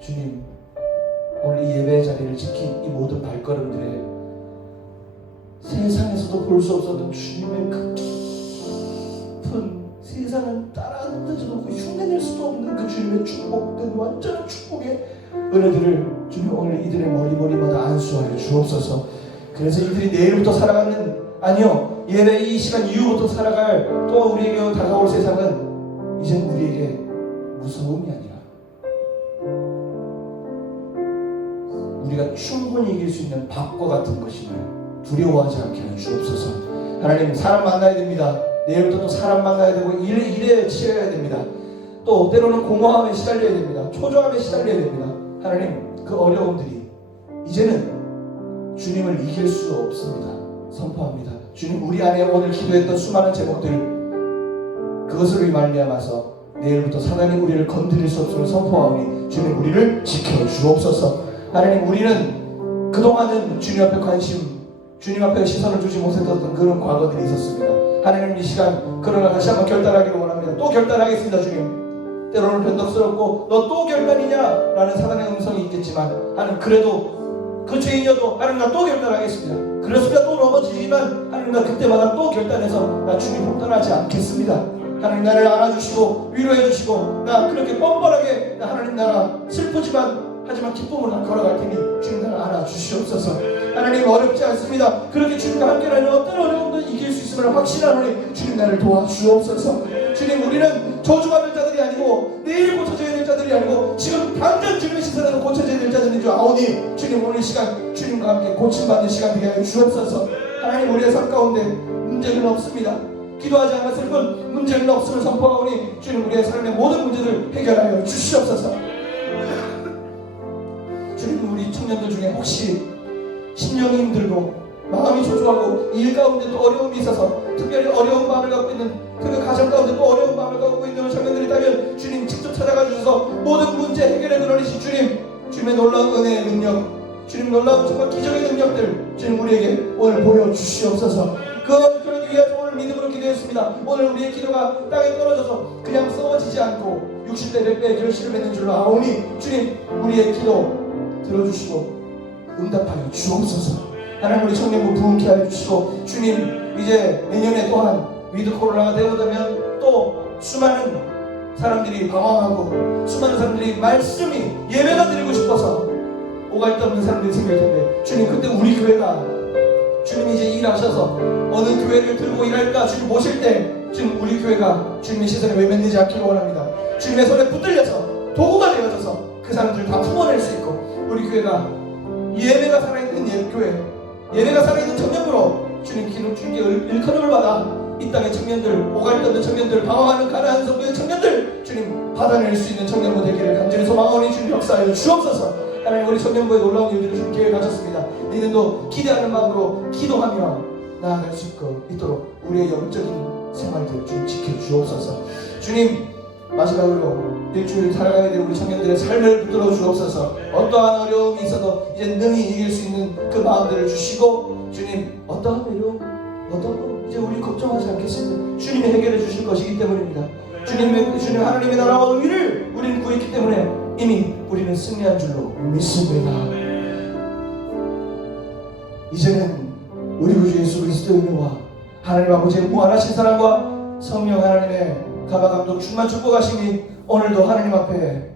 주님 오늘 이 예배의 자리를 지킨 이 모든 발걸음들에 세상에서도 볼 수 없었던 주님의 그 깊은 세상은 따라다져도 흉내낼 수도 없는 그 주님의 축복된 완전한 축복의 은혜들을 주님 오늘 이들의 머리마다 안수하여 주옵소서. 그래서 이들이 내일부터 살아가는 아니요 예배 이 시간 이후부터 살아갈 또 우리에게 다가올 세상은 이제 우리에게 무서움이 아니라 우리가 충분히 이길 수 있는 밥과 같은 것임을 두려워하지 않게 하여 주옵소서. 하나님, 사람 만나야 됩니다. 내일부터 또 사람 만나야 되고 일에 치러야 됩니다. 또 때로는 공허함에 시달려야 됩니다. 초조함에 시달려야 됩니다. 하나님, 그 어려움들이 이제는 주님을 이길 수 없습니다. 선포합니다. 주님, 우리 안에 오늘 기도했던 수많은 제목들, 그것을 말미암아서 내일부터 사단이 우리를 건드릴 수 없음을 선포하오니 주님, 우리를 지켜주옵소서. 하나님, 우리는 그동안은 주님 앞에 주님 앞에 시선을 주지 못했던 그런 과거들이 있었습니다. 하나님, 이 시간 그러나 다시 한번 결단하기를 원합니다. 또 결단하겠습니다. 주님, 때로는 변덕스럽고 너 또 결단이냐? 라는 사단의 음성이 있겠지만 하나님, 그래도 그 죄인이어도 하나님, 나 또 결단하겠습니다. 그렇습니다. 또 넘어지지만 하나님, 나 그때마다 또 결단해서 나 주님 떠나지 않겠습니다. 하나님, 나를 안아주시고 위로해 주시고 나 그렇게 뻔뻔하게 하나님, 나 슬프지만 하지만 기쁨으로 걸어갈 테니 주님, 나를 안아주시옵소서. 하나님, 어렵지 않습니다. 그렇게 주님과 함께라면 어떤 어려움도 이길 수 있음을 확신하노니 주님, 나를 도와주옵소서. 주님, 우리는 저주받을 자들이 아니고 내일 고쳐져야 될 자들이 아니고 지금 당장 주님의 시선으로 고쳐져야 될 자들인 줄 아오니 주님, 오늘 시간 주님과 함께 고침받는 시간 되게 하여 주옵소서. 하나님, 우리의 삶 가운데 문제는 없습니다. 기도하지 않았을 뿐 문제는 없음을 선포하오니 주님, 우리의 삶의 모든 문제를 해결하여 주시옵소서. 주님, 우리 청년들 중에 혹시 심령이 힘들고 마음이 초조하고 일 가운데 또 어려움이 있어서 특별히 어려운 마음을 갖고 있는, 그 가정 가운데 또 어려운 마음을 갖고 있는 청년들이 있다면 주님, 직접 찾아가 주셔서 모든 문제 해결에 그러니신 주님, 주님의 놀라운 은혜의 능력, 주님 놀라운 정말 기적의 능력들 주님, 우리에게 오늘 보여주시옵소서. 그러기 위해서 오늘 믿음으로 기도했습니다. 오늘 우리의 기도가 땅에 떨어져서 그냥 썩어지지 않고 60대 100배의 결실을 맺는 줄로 아오니 주님, 우리의 기도 들어주시고 응답하여 주옵소서. 하나님, 우리 청년부 부흥케 하여 주시고 주님, 이제 내년에 또한 위드 코로나가 되어오면 또 수많은 사람들이 방황하고 수많은 사람들이 말씀이 예배가 드리고 싶어서 오갈 데 없는 사람들이 생길 텐데 주님, 그때 우리 교회가 주님이 이제 일하셔서 어느 교회를 들고 일할까 주님 모실 때 주님, 우리 교회가 주님의 시선에 외면되지 않기를 원합니다. 주님의 손에 붙들려서 도구가 되어져서 그 사람들을 다 품어낼 수 있고 우리 교회가 예배가 살아있는 교회, 예배가 살아있는 청년부로 주님, 주님께 일컬음을 받아 이 땅의 청년들, 오갈 데 없는 청년들, 방황하는 가난한 성도의 청년들 주님, 받아낼 수 있는 청년부 되기를 간절히 소망하오니 주님, 역사하여 주옵소서. 하나님, 우리 청년부의 놀라운 일들을 주님 계획하셨습니다. 내년도 기대하는 마음으로 기도하며 나아갈 수 있도록 우리의 영적인 생활들 주님 지켜주옵소서. 주님, 마지막으로 일주일 살아가야 될 우리 청년들의 삶을 붙들어 주옵소서. 어떠한 어려움이 있어도 이제 능히 이길 수 있는 그 마음들을 주시고 주님, 어떠한 어려움, 이제 우리 걱정하지 않겠습니다. 주님이 해결해 주실 것이기 때문입니다. 주님, 하나님의 나라와 의를 우리는 구했기 때문에 이미 우리는 승리한 줄로 믿습니다. 이제는 우리 구주 예수 그리스도의 은혜와 하나님 아버지의 무한하신 사랑과 성령 하나님의 가마감독 충만 축복하심이 오늘도 하나님 앞에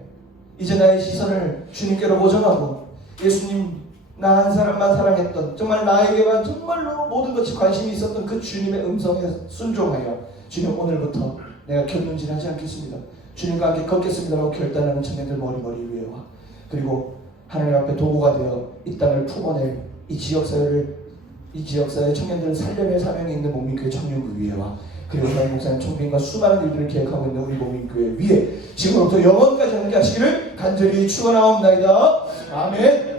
이제 나의 시선을 주님께로 고정하고 예수님, 나 한 사람만 사랑했던, 정말 나에게만 정말로 모든 것이 관심이 있었던 그 주님의 음성에 순종하여 주님, 오늘부터 내가 견눈질하지 않겠습니다. 주님과 함께 걷겠습니다라고 결단하는 청년들 머리 위에와 그리고 하나님 앞에 도구가 되어 이 땅을 품어낼 이 지역사회의 청년들을 살려낼 사명이 있는 목민교회 청년부 위에와 그리고 저희 목사님 총빈과 수많은 일들을 기획하고 있는 우리 목민교회 위에 지금부터 영원까지 함께 하시기를 간절히 축원하옵나이다. 아멘.